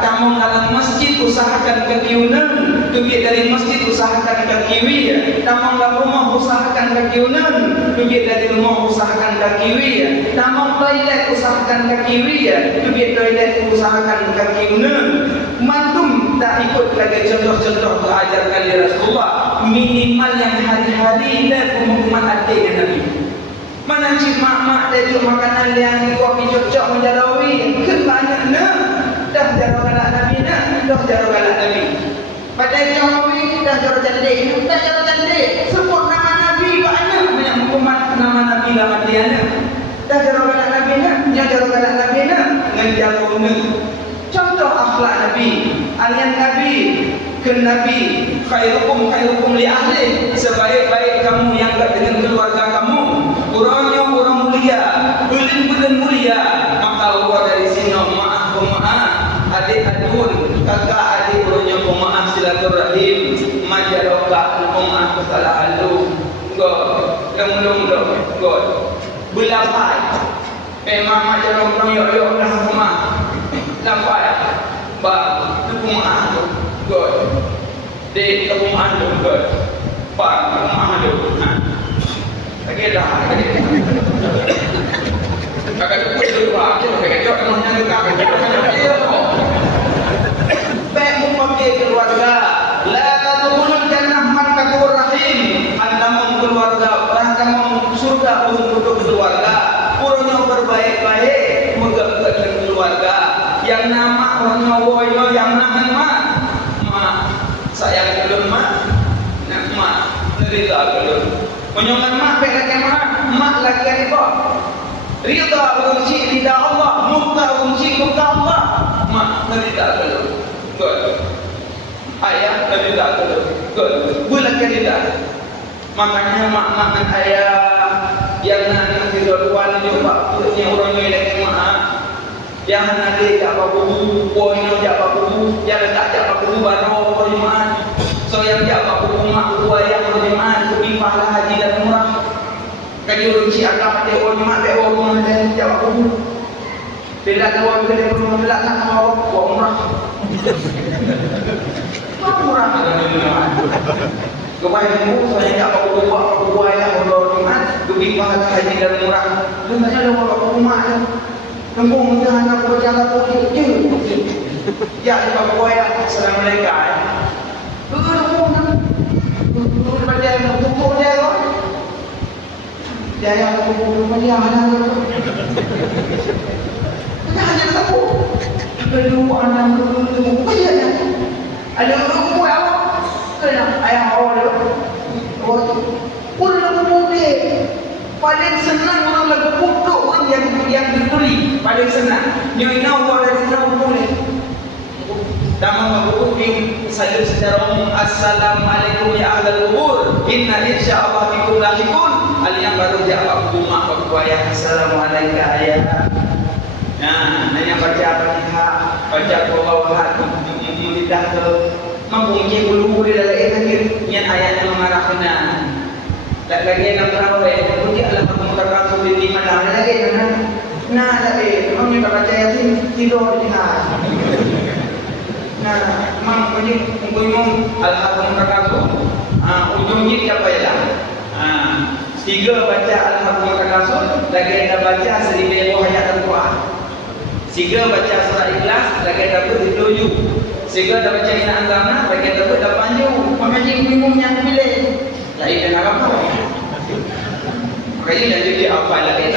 kamu dalam masjid usahakan ke kiunan. Pergi dari masjid usahakan ke kiwi. Kamu dalam rumah usahakan ke kiunan. Pergi dari rumah usahakan ke kiwi. Kamu toilet usahakan ke kiwi. Pergi toilet usahakan ke kiunan. Mantum tak ikut lagi contoh-contoh keajaran dari Rasulullah, minimal yang hari-hari dan pengumuman hati dengan Nabi. Mana cik mak-mak tajuk makanan yang kopi cocok menjarawi kan banyak nak dah jarang galak Nabi nak dah jarang galak Nabi. Pada Jokowi dah jarang cantik, dah jarang cantik. Sebut nama Nabi banyak pengumuman nama Nabi dalam hatiana. Dah jarang galak Nabi nak, dah jarang galak Nabi nak dengan jarang nak. Contoh akhlak Nabi, alian Nabi ke Nabi, khairukum li ahli, sebaik-baik kamu yang dekat dengan keluarga kamu, orangnya orang mulia, bulan mulia. Maka Allah dari sini maaf pemaaf, adik adun, kakak adik orangnya pemaaf silaturahim, majaroka pemaaf kesalahan lu, god, lem, god, belapai, mama jarong royok dah pemaaf. Nampak bak kekumaan tu God dek kekumaan tu God bak kekumaan tu lagi dah agak kuat tu bak kita jauh dengan nyata baik memakai keluarga la tadkhulul jannah man kafur rahim anda keluarga anda surga untuk keluarga urangnya berbaik-baik megak keluarga yang nama orangnya woyo yang nahan mak sayang kelun mak nerita kelun menyongan mak lagi mak lagi riba rida unci rida Allah murka unci murka Allah mak nerita kelun good ayah nerita kelun good bulan kerida makanya mak dan ayah yang nak tidur luar juga punya orangnya lagi mak yang nanti jawab buku, poinnya jawab buku, yang tak jawab buku baru beriman. So yang jawab buku mak buku ayah beriman, lebih pahala haji dan umrah. Kaji runci agama dia orang mak dia orang dia jawab buku. Bila kawan dia belum belak nak bawa umrah. Umrah dengan beriman. Kebanyakan buku saya jawab buku ayah beriman, lebih pahala haji dan umrah. Sebenarnya dia bawa buku mak dia. Nembung dengan anak berjalan putih je. Ya, sebab buaya. Assalamualaikum. Nembung kan. Nembung baca nembung dia kok. Dia yang nembung dia mana tu. Kita hanya tahu. Kedua anak nembung apa dia? Ada nembung apa? Kena ayah awak dia. Oh, pun nembung dia. Paling senang orang lagu putuk orang yang diberi paling senang nyoina Allah dari senang boleh dalam buku saja secara umum assalamualaikum ya ahlal kubur inna insyaallah bikum lahiqun yang baru jawab rumah berkuaya assalamualaikum ayah nah nanya baca Fatihah baca qawwat mulidah ke mempunyai bulu di dalam yang ayatnya mengarahkan lagi nak terawih, kemudian Allah mengatakan sulit di mana lagi nah lagi, memang kita baca Yasin tidur di tengah. Nah, memang punya Allah mengatakan ujungnya siapa ya? Tiga baca Allah mengatakan lagi ada baca 1000 ayat Al-Quran. Tiga baca surah Ikhlas, lagi ada tujuh. Tiga baca Inna Anzalna, lagi ada 8. Makanya minum yang pilih. Lain dengan apa? Makanya dah jadi apa lagi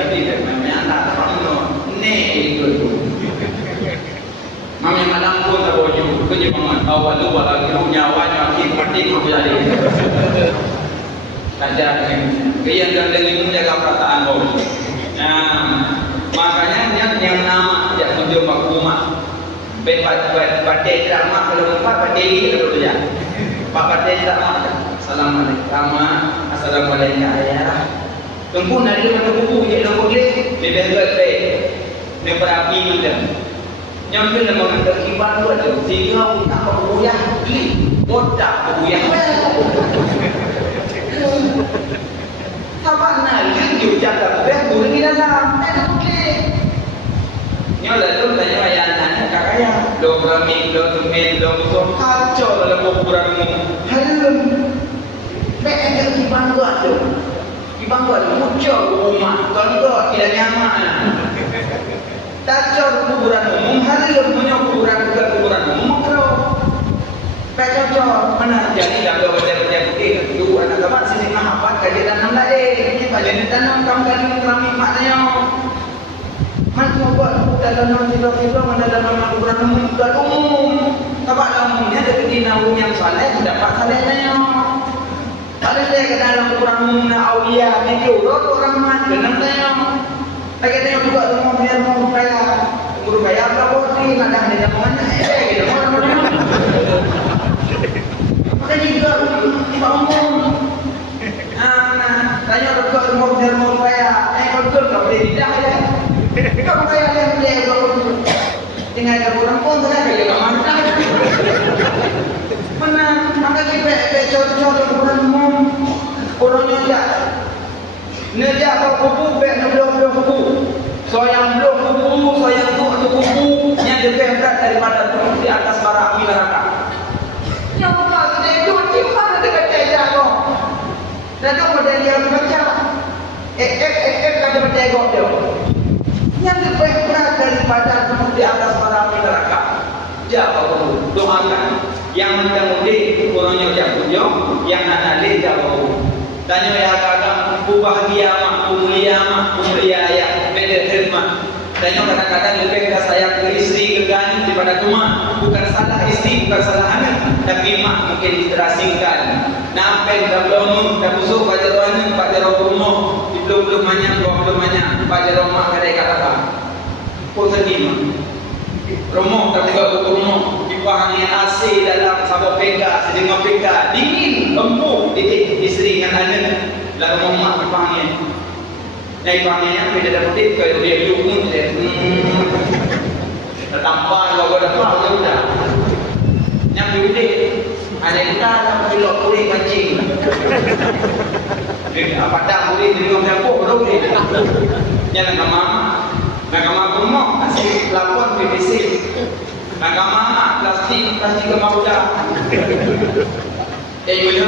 lebih dari anak orang ni ikut. Mami malam pun tak boleh. Kerja bangun awal tu lagi nyawanya akhir mati kau jadi. Ada yang dan dengan menjaga perasaan kau. Makanya yang nama yang menjadi maklumat. Batik drama kalau batik ini kalau dia. Batik drama. Assalamualaikum ayah. Tunggu nanti mana buku dia nak boleh dia baik. Dia berapi macam. Yang kena mengantar kibar tu ada. Sehingga kita berbuyah beli bodak berbuyah. Apa nak lanjut jaga beh boleh di dalam. Tak boleh. Ni lalu tanya ayah nanya kakaknya. Dong ramai, dong temen, dong musuh kacau dalam kuburanmu. Harum. Baik ada ibang buat tu. Ibang buat muncul rumah. Tuan-tuan tidak nyaman. Kacau kuburan umum. Harum punya kuburan bukan kuburan umum. Makro. cocok mana jadi jaga baca-baca putih dulu anak kabar sini mahapat kaji tanam lagi ini pada ditanam kamu kan keramik maknanya man coba dalam tiba-tiba mana dalam aku berantem itu umum kabar umumnya dari naung yang saleh dapat salehnya kalau dia ke dalam kurang aulia video orang mati nantinya lagi dia juga rumah biar mau kaya berapa sih ada di zamannya gitu makanya juga tiba umum tanya juga rumah biar mau kaya betul tak boleh tidak ya kamu kaya yang dia tinggal ada orang pun ternyata juga mantap mana makanya cocok orang umum orangnya tidak nerja apa kubu belum kubu soalnya belum kubu soalnya tu kubu yang lebih berat daripada turun di atas para api neraka yang apa itu di mana dekat jago dan kamu dari dia baca kada bertego dia yang lebih berat daripada turun di atas para api neraka jago kubu doakan yang mudah-mudah orangnya dia punya yang nanti jago tanya ya kadang bahagia mak mulia ya beda terima tanya kadang-kadang lebih kita sayang ke istri ke gani daripada rumah bukan salah istri bukan salah anak tapi mak mungkin terasingkan nampak dah belum dah busuk pada ruangan pada rumah di belum banyak pada rumah ada kata apa pun sedih rumah tapi juga rumah dipahami AC dalam sabuk pega sedang pega dingin lembut istri dengan anak lalu mak dipahami naik pahaminya beda dapat kalau dia dukung dia tertampar kalau ada apa dia udah yang diudik ada kita dalam pilot boleh kancing apa dah boleh di rumah dapur boleh jangan mama rumah kasih pelapon PVC mama plastik kemau dah boleh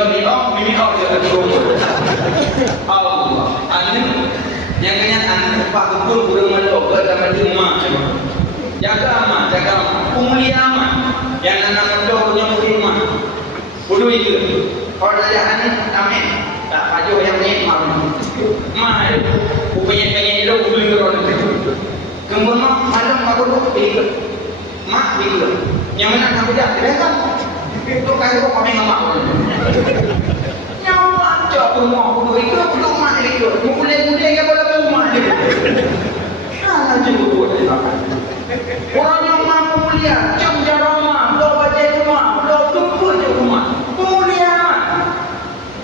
mimi dia terus Allah anu yang kenyan anu pak betul burung mandok dalam rumah jaga amat umulia amat yang anak mandok punya rumah bodoh itu kalau ada anu amin tak paju yang ni malu mah upaya itu beli orang kemudian malam aku ikut mak ikut yang mana aku dah kan itu kayak kok kami ngomong nyawa aja rumah aku ikut belum mak ikut mulai ya boleh rumah dia alah jemput orang yang mampu mulia jom jalan rumah belum baca rumah belum tumpul je rumah mulia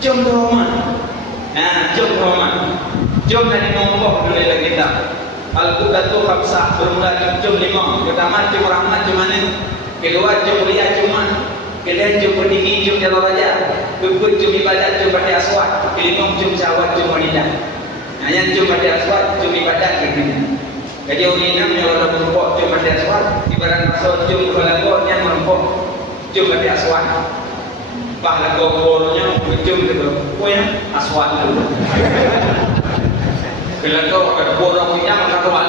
jom rumah jom dari nombor dulu kita Al-Qudatu Khamsah bermula jum 5 pertama jum rahmat jum mana kedua jum mulia jum kedua jum berdiri jum jalur raja kedua jum ibadat jum pada aswad kelima jum syawat jum walidah yang jum pada aswad jum ibadat jadi orang yang menyalur merumpok jum pada aswad ibarat masuk jum kelago yang merumpok jum pada aswad bahlah gobornya jum itu punya aswad itu kelago ada borong punya maka kawan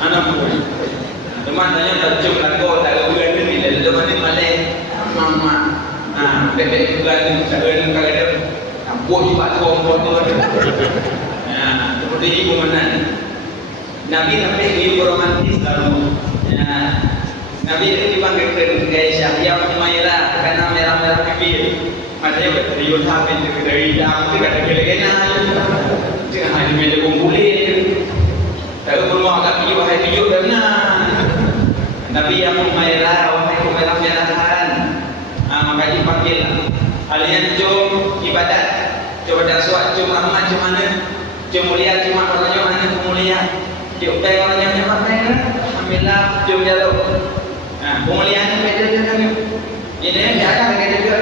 anak pun teman tanya terjum lagu tak bulan ni lalu mana mama bebek bulan sekarang kalau ada buat buat kompor seperti ibu mana Nabi ibu romantis lalu Nabi itu dipanggil ke Syahya Umairah karena merah-merah bibir makanya berteriut habis dari dalam itu kata gila-gila jangan hanya meja kumpulin tapi rumah agak pijuk hai pijuk benar Nabi yang Umairah wahai Umairah merahkan maka dipanggil kalian jom ibadat coba daswat jom rahmat jom mana jom mulia jom orangnya mana mulia jom baik orangnya mana alhamdulillah jom jalur pemuliaan beda dengan ini ada kita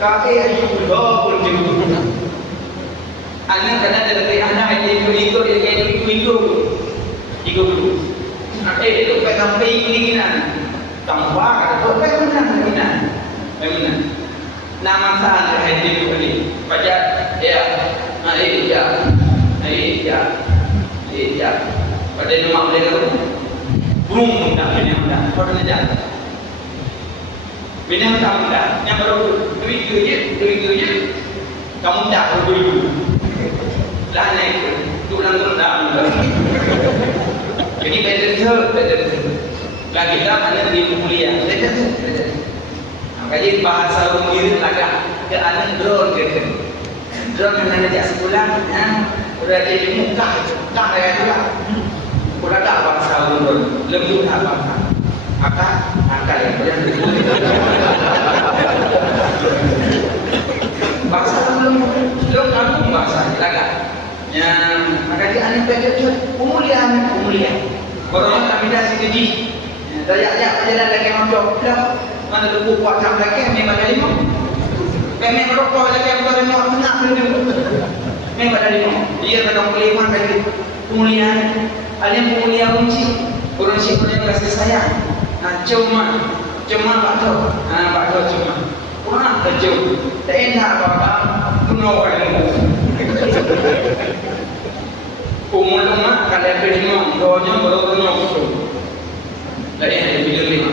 kakek ayu pun jemput anak kena dari anak itu dulu itu pegang keinginan tambah kata pegang benar nama sana itu ini baca ya pada rumah mereka belum dah pada jalan Bina kamu dah, yang baru demi kamu dah beribu. Dah naik, tulang rendang. Jadi better. Lagi dah mana di kuliah, better. Kaji bahasa orang kirim lagak ke anak drone gitu. Drone yang ada sekolah, udah jadi muka kayak tu lah. Udah tak bangsa orang lembut tak bangsa. Akal yang banyak dibuli. Bangsa belum kamu bangsa lagak. Yang maka di anak betul umulian. Orang kami dah sedih. Dayak perjalanan lagi macam mana lupa buat kam lagi memang ada lima. Memang rokok lagi yang baru nak nak dulu. Memang ada lima. Dia pada kemuliaan lagi. Kemuliaan alim kemuliaan kunci. Orang siapa yang kasih sayang. Cuma bakso. Bakso cuma. Kurang kecil. Tak enak bapak. Kuno kan. Umur lemah kalau berlima, doanya baru kuno. Tak enak bila lima.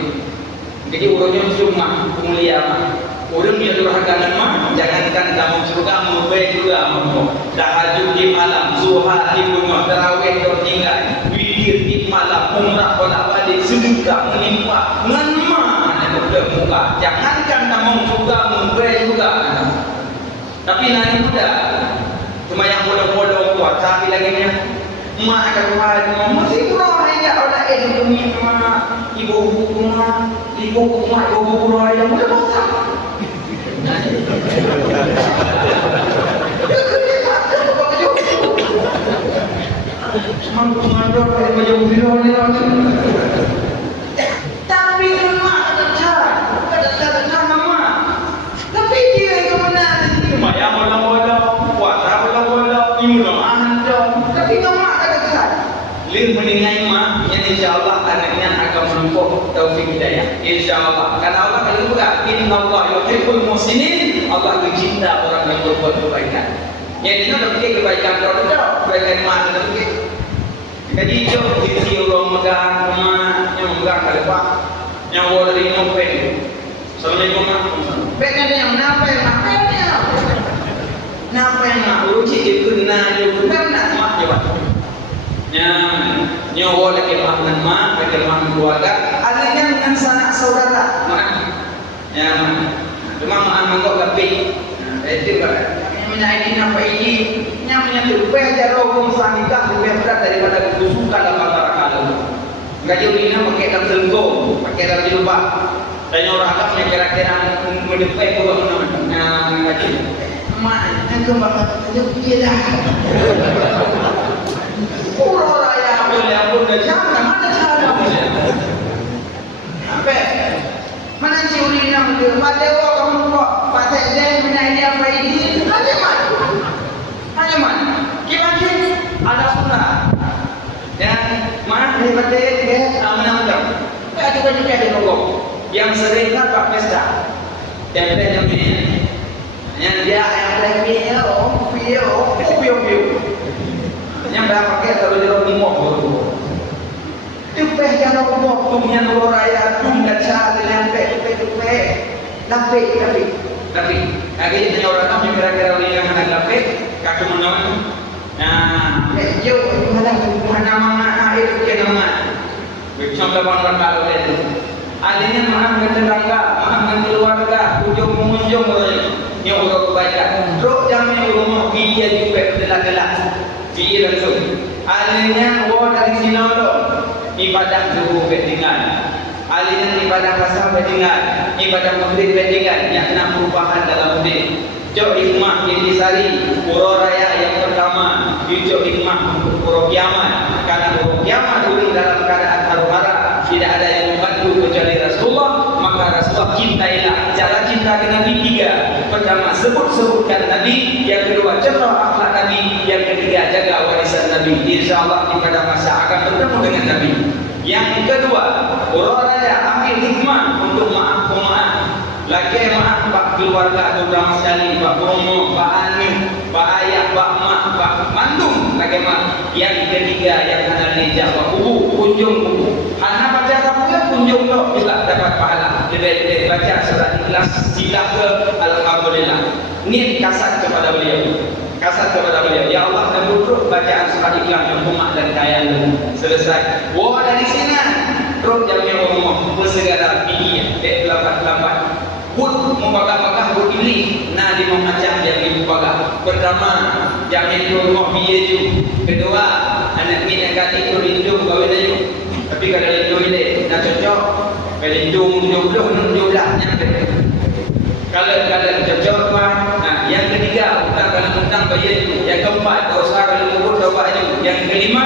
Jadi urutnya cuma kemuliaan. Orang yang durhaka mah jangankan kamu surga baik juga mau. Tahajud di malam, zuhur di rumah, tarawih tertinggal, witir di malam, umrah bolak-balik, sedekah melimpah. Nganma ada muka. Jangankan kamu surga baik juga. Tapi nanti muda cuma yang bodoh-bodoh kuat tapi lagi ni mak akan buat mesti kurang aja orang itu mak ibu kurang aja muda bosan. Mampu mandor pada baju biru ni lah. Tapi mak kata mama. Tapi dia itu mana? Mak yang bodoh-bodoh, puasa bodoh-bodoh, imunahan dong. Tapi mak kata lih meninggal mak, yang insyaAllah anaknya akan menempuh taufik hidayah. InsyaAllah. Karena Allah kalau buka, Inna Allah yuhibbul muhsinin. Allah cinta orang yang berbuat kebaikan. Yang ini ada fikir kebaikan kalau tidak, kebaikan mana ada fikir. Jadi jauh diri orang megang rumah, yang megang kalipah, yang bawa dari Nopeng. Assalamualaikum warahmatullahi. Pengen yang napa yang napa yang nak uji dikena juga nak mak jawab. Nyawa lagi makan mak, lagi makan keluarga. Adanya dengan sanak saudara, mak. Cuma mak menggok lebih. Itu kan. Menaiki napa ini? Nyamanya lebih aja rohong sanikah lebih berat daripada kebusukan dan perkara-perkara. Gaji ini pakai dalam selengkung, pakai dalam jilbab. Dan orang Arab yang kira-kira mendepai juga mengaji. Mak, yang kembang dia dah. Pura raya boleh dah jangan mana cara boleh. Apa? Mana curi nama dia? Pada orang kok pasal dia menaiki apa ini? Hanya mana? Gimana? Ada sunnah. Dan mana daripada dia mana? Tak juga ada logo. Yang sering nampak pesta yang ini yang dia yang lagi video yang dah pakai kalau dia rumah itu peh yang rumah punya luar raya pun kaca dengan lapik tapi akhirnya orang kami kira-kira yang ada lapik kaku menon jauh mana air ke nama contoh bang kalau itu adanya maaf tetangga, maaf keluarga, ujung mengunjung yang urut kebaikan. Rok jamin rumah dia juga gelak-gelak. Dia langsung. Adanya wah dari sini lo ibadah dulu betingan. Adanya ibadah pasal betingan, ibadah maghrib betingan. Yang nak perubahan dalam diri. Jauh hikmah yang disari, pura raya yang pertama. Jauh hikmah untuk pura kiamat. Karena pura kiamat dulu dalam keadaan haru-hara. Tidak ada yang membantu kecuali Rasulullah. Maka Rasulullah cintailah. Cara cinta ke Nabi tiga. Pertama sebutkan Nabi. Yang kedua contoh akhlak Nabi. Yang ketiga jaga warisan Nabi. InsyaAllah pada masa akan bertemu dengan Nabi. Yang kedua orang raya ambil hikmah untuk maaf. Lagi maaf Pak keluarga terutama sekali Pak Bromo, Pak Anim, Pak Ayah, Pak Mak, Pak Mandung. Lagi maaf. Yang ketiga yang kena dijak Pak Kubu, kunjung Kubu. Hanya baca sahaja kunjung lo juga dapat pahala. baik-baik baca surat Ikhlas silap ke alhamdulillah. Niat kasat kepada beliau. Kasat kepada beliau, ya Allah, dan buruk bacaan surat Ikhlas yang kumat dan kaya. Selesai. Wah, dari sini terus jamnya ngomong segala tinggi lambat-lambat. Pun membakar-bakar pun pilih nah di macam yang ibu bakar. Pertama, jangan itu rumah biaya ju. Kedua, anak ni nak kati itu lindung kawin aja. Tapi kalau lindung ini nak cocok, kalau lindung jodoh lah nyampe. Kalau cocok mah, nah yang ketiga utang kalau utang bayar ju. Yang keempat dosa kalau kubur doa ju. Yang kelima,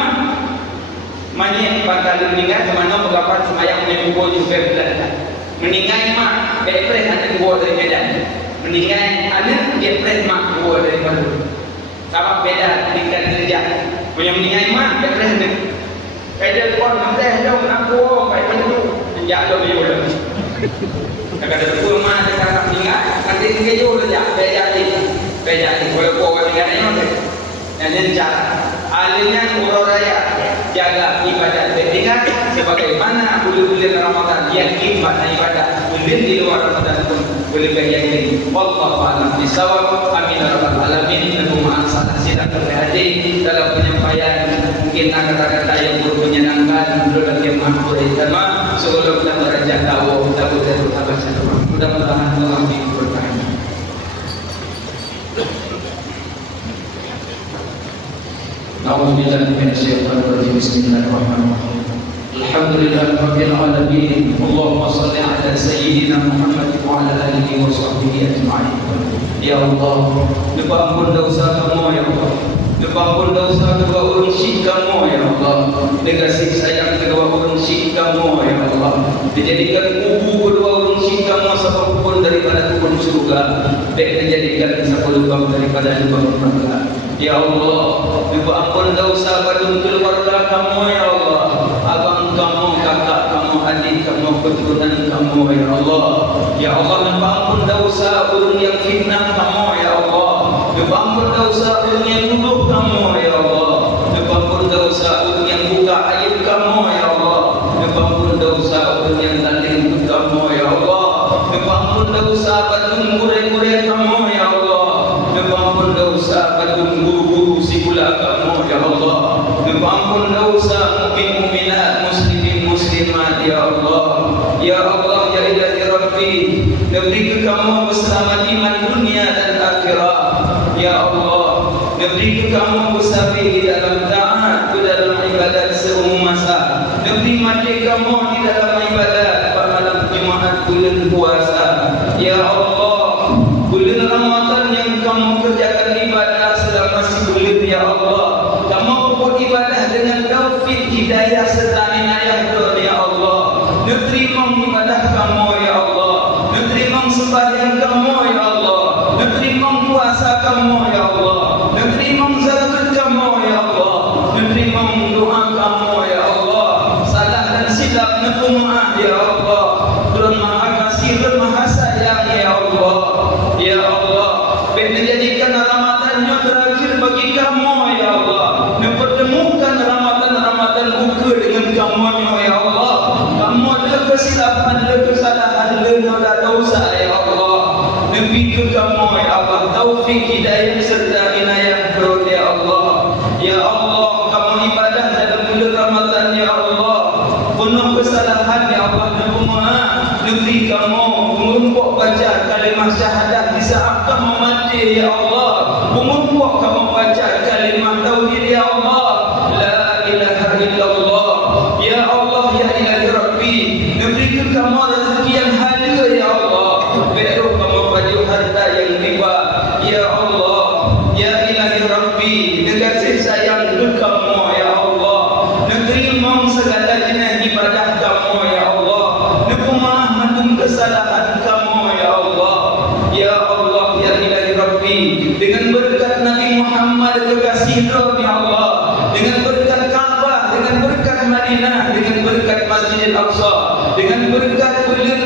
mani pantang meninggal kemana berapa semayang menyebut juga belanda. Meninggal mak depres anak gua dari Medan. Meninggal anak depres mak gua dari Bandung. Sama beda tingkat derajat. Punya meninggal mak depres anak. Pedal pun nanti dong nak gua baik Bandung. Sejak dong dia udah. Kalau ada gua mana ada kakak meninggal nanti tinggal jauh saja. Beda ni kalau gua meninggal ni nanti. Dan cara alihnya urut raya jaga ibadat bertingkat sebagaimana bulan-bulan Ramadan yang ibadah bulan di luar Ramadan pun boleh bagian ini. Wallahu a'lam bishawab. Amin ya rabbal alamin. Allahumma salah silap terhati dalam penyampaian mungkin kata-kata yang menyenangkan menurut yang makmur sama sebelum kita beranjak dakwah kita betul-betul baca doa. Mudah-mudahan Allah memberkati. A'udzubillahi minasyaitonir rajim. Bismillahirrahmanirrahim. Alhamdulillahirabbil alamin. Allahumma shalli ala sayyidina Muhammad wa ala alihi wa sahbihi ajma'in. Ya Allah, lupa ampun dosa kamu ya Allah. Lupa ampun dosa kedua orang syirk kamu ya Allah. Dengan siksa yang kedua orang syirk kamu ya Allah. Dijadikan kubu kedua orang syirk kamu sebab pun daripada kubur surga. Dan dijadikan sepuluh lubang daripada lubang neraka. Ya Allah, lupa ampun dosa badun keluarga kamu ya Allah. Abang kamu, kakak kamu, adik kamu, keturunan kamu ya Allah. Ya Allah, lupa ampun dosa orang yang fitnah kamu ya Allah. Lupa ampun dosa orang yang nuduh kamu ya Allah. Lupa ampun dosa orang yang buka aib kamu ya Allah. Lupa ampun dosa orang yang tanding kamu ya Allah. Lupa ampun dosa badun gure-gure kamu ya Allah. Lupa ampun dosa badun guru-guru sikula kamu ya Allah. Lupa ampun dosa mukmin-mukminat, muslimin-muslimat ya Allah. Ya Allah, ya ilahi Rabbi, beri kamu berselamat iman dunia dan akhirat. Ya Allah, beri kamu bersabih di dalam taat, di dalam ibadat seumur masa. Beri mati kamu di dalam ibadat pada malam Jumaat bulan puasa. Ya Allah, bulan Ramadan yang kamu kerjakan ibadah selama sebulan ya Allah. Kamu buat ibadah dengan taufik hidayah serta inayah ya Allah. Nerima ibadah kamu ya Allah. Nerima sembahyang kamu ya Allah. Nerima puasa kamu ya Allah. Nerima zakat kamu ya Allah. Nerima doa kamu ya Allah. Salah dan silap maaf ya Allah. Tuhan Maha Kasih, Tuhan Maha Sayang ya Allah. Ya Allah, menjadikan Ramadan yang terakhir bagi kamu ya Allah. Mempertemukan Ramadan buka dengan kamu ya Allah. Kamu ada kesilapan, ada kesalahan, ada dosa ya Allah. Nabi ke kamu ya Allah, taufik hidayah serta inayah ya Allah. Ya Allah, kamu ibadah dalam bulan Ramadan ya Allah. Penuh kesalahan ya Allah, negeri kamu mengumpuk baca kalimah syahadat di saat kamu mati ya Allah. Mengumpuk kamu baca kalimah tauhid ya Allah. La ilaha illallah. Ya Allah, ya ilahi Rabbi, negeri kamu rezeki yang hadir ya Allah. Beru kamu baju harta yang tiba ya Allah. Ya ilahi Rabbi, dengan kasih sayang kamu ya Allah. Negeri mau segala jenis ibadah kamu ya Allah. Maafkan kesalahan kamu ya Allah. Ya Allah, ya ilahi Rabbi, dengan berkat Nabi Muhammad kekasih ya Allah, dengan berkat Ka'bah, dengan berkat Madinah, dengan berkat Masjid Al-Aqsa, dengan berkat bulan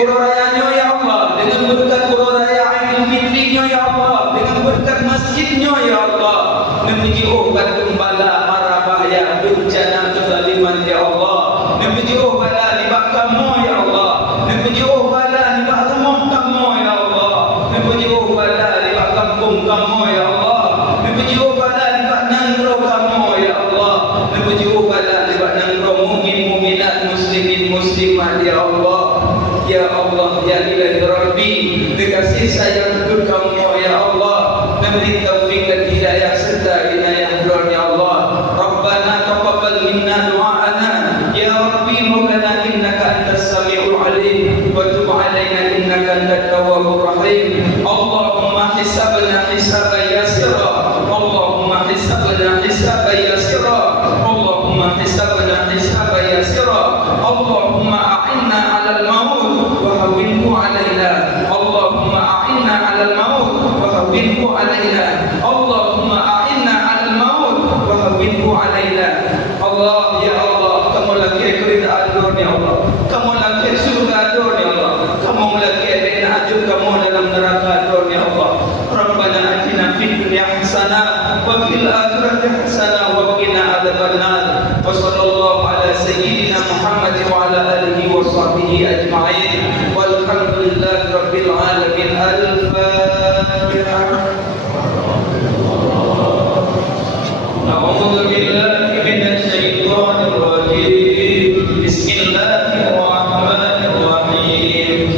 Urayanya ya Allah, dengan berkat Uraya Aidil Fitrinya ya Allah, dengan berkat masjidnya ya Allah. Memuji obat gembala mara bahaya bencana kezaliman ya Allah. Memuji obat di bakamu ya Allah. Memuji الآخرة حسنة وقنا عذاب النار وصلى الله على سيدنا محمد وعلى آله وصحبه أجمعين والحمد لله رب العالمين. الفاتحة. أعوذ بالله من الشيطان الرجيم. بسم الله الرحمن الرحيم.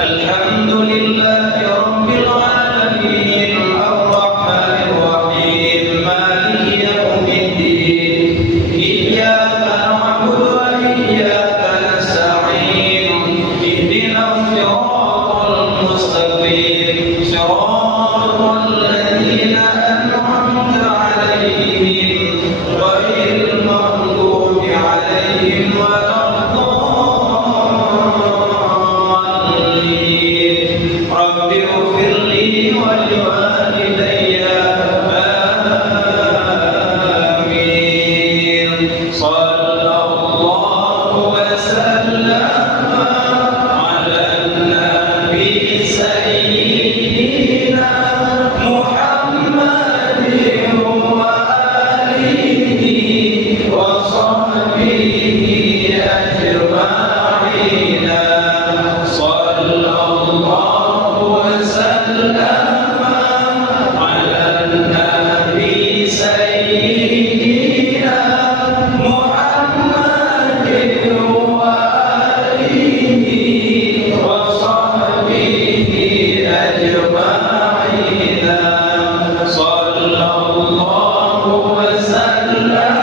الحمد لله رب العالمين الرحمن الرحيم مالك يوم الدين إياك نعبد وإياك نستعين اهدنا الصراط المستقيم صراط الذين أنعمت عليهم غير المغضوب عليهم ولا الضالين. رب اغفر لي ولوالدي آمين. صلى الله وسلم على النبي سيدنا محمد وآله وصحبه أجمعين. صلى الله وسلم على النبي سيدنا محمد وآله وصحبه أجمعين. صلى الله وسلم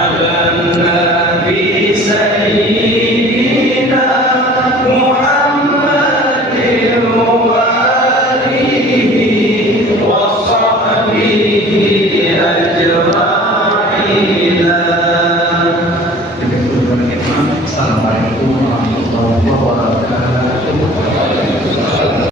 على النبي سيدنا محمد وآله وصحبه أجمعين. Assalamualaikum warahmatullahi wabarakatuh.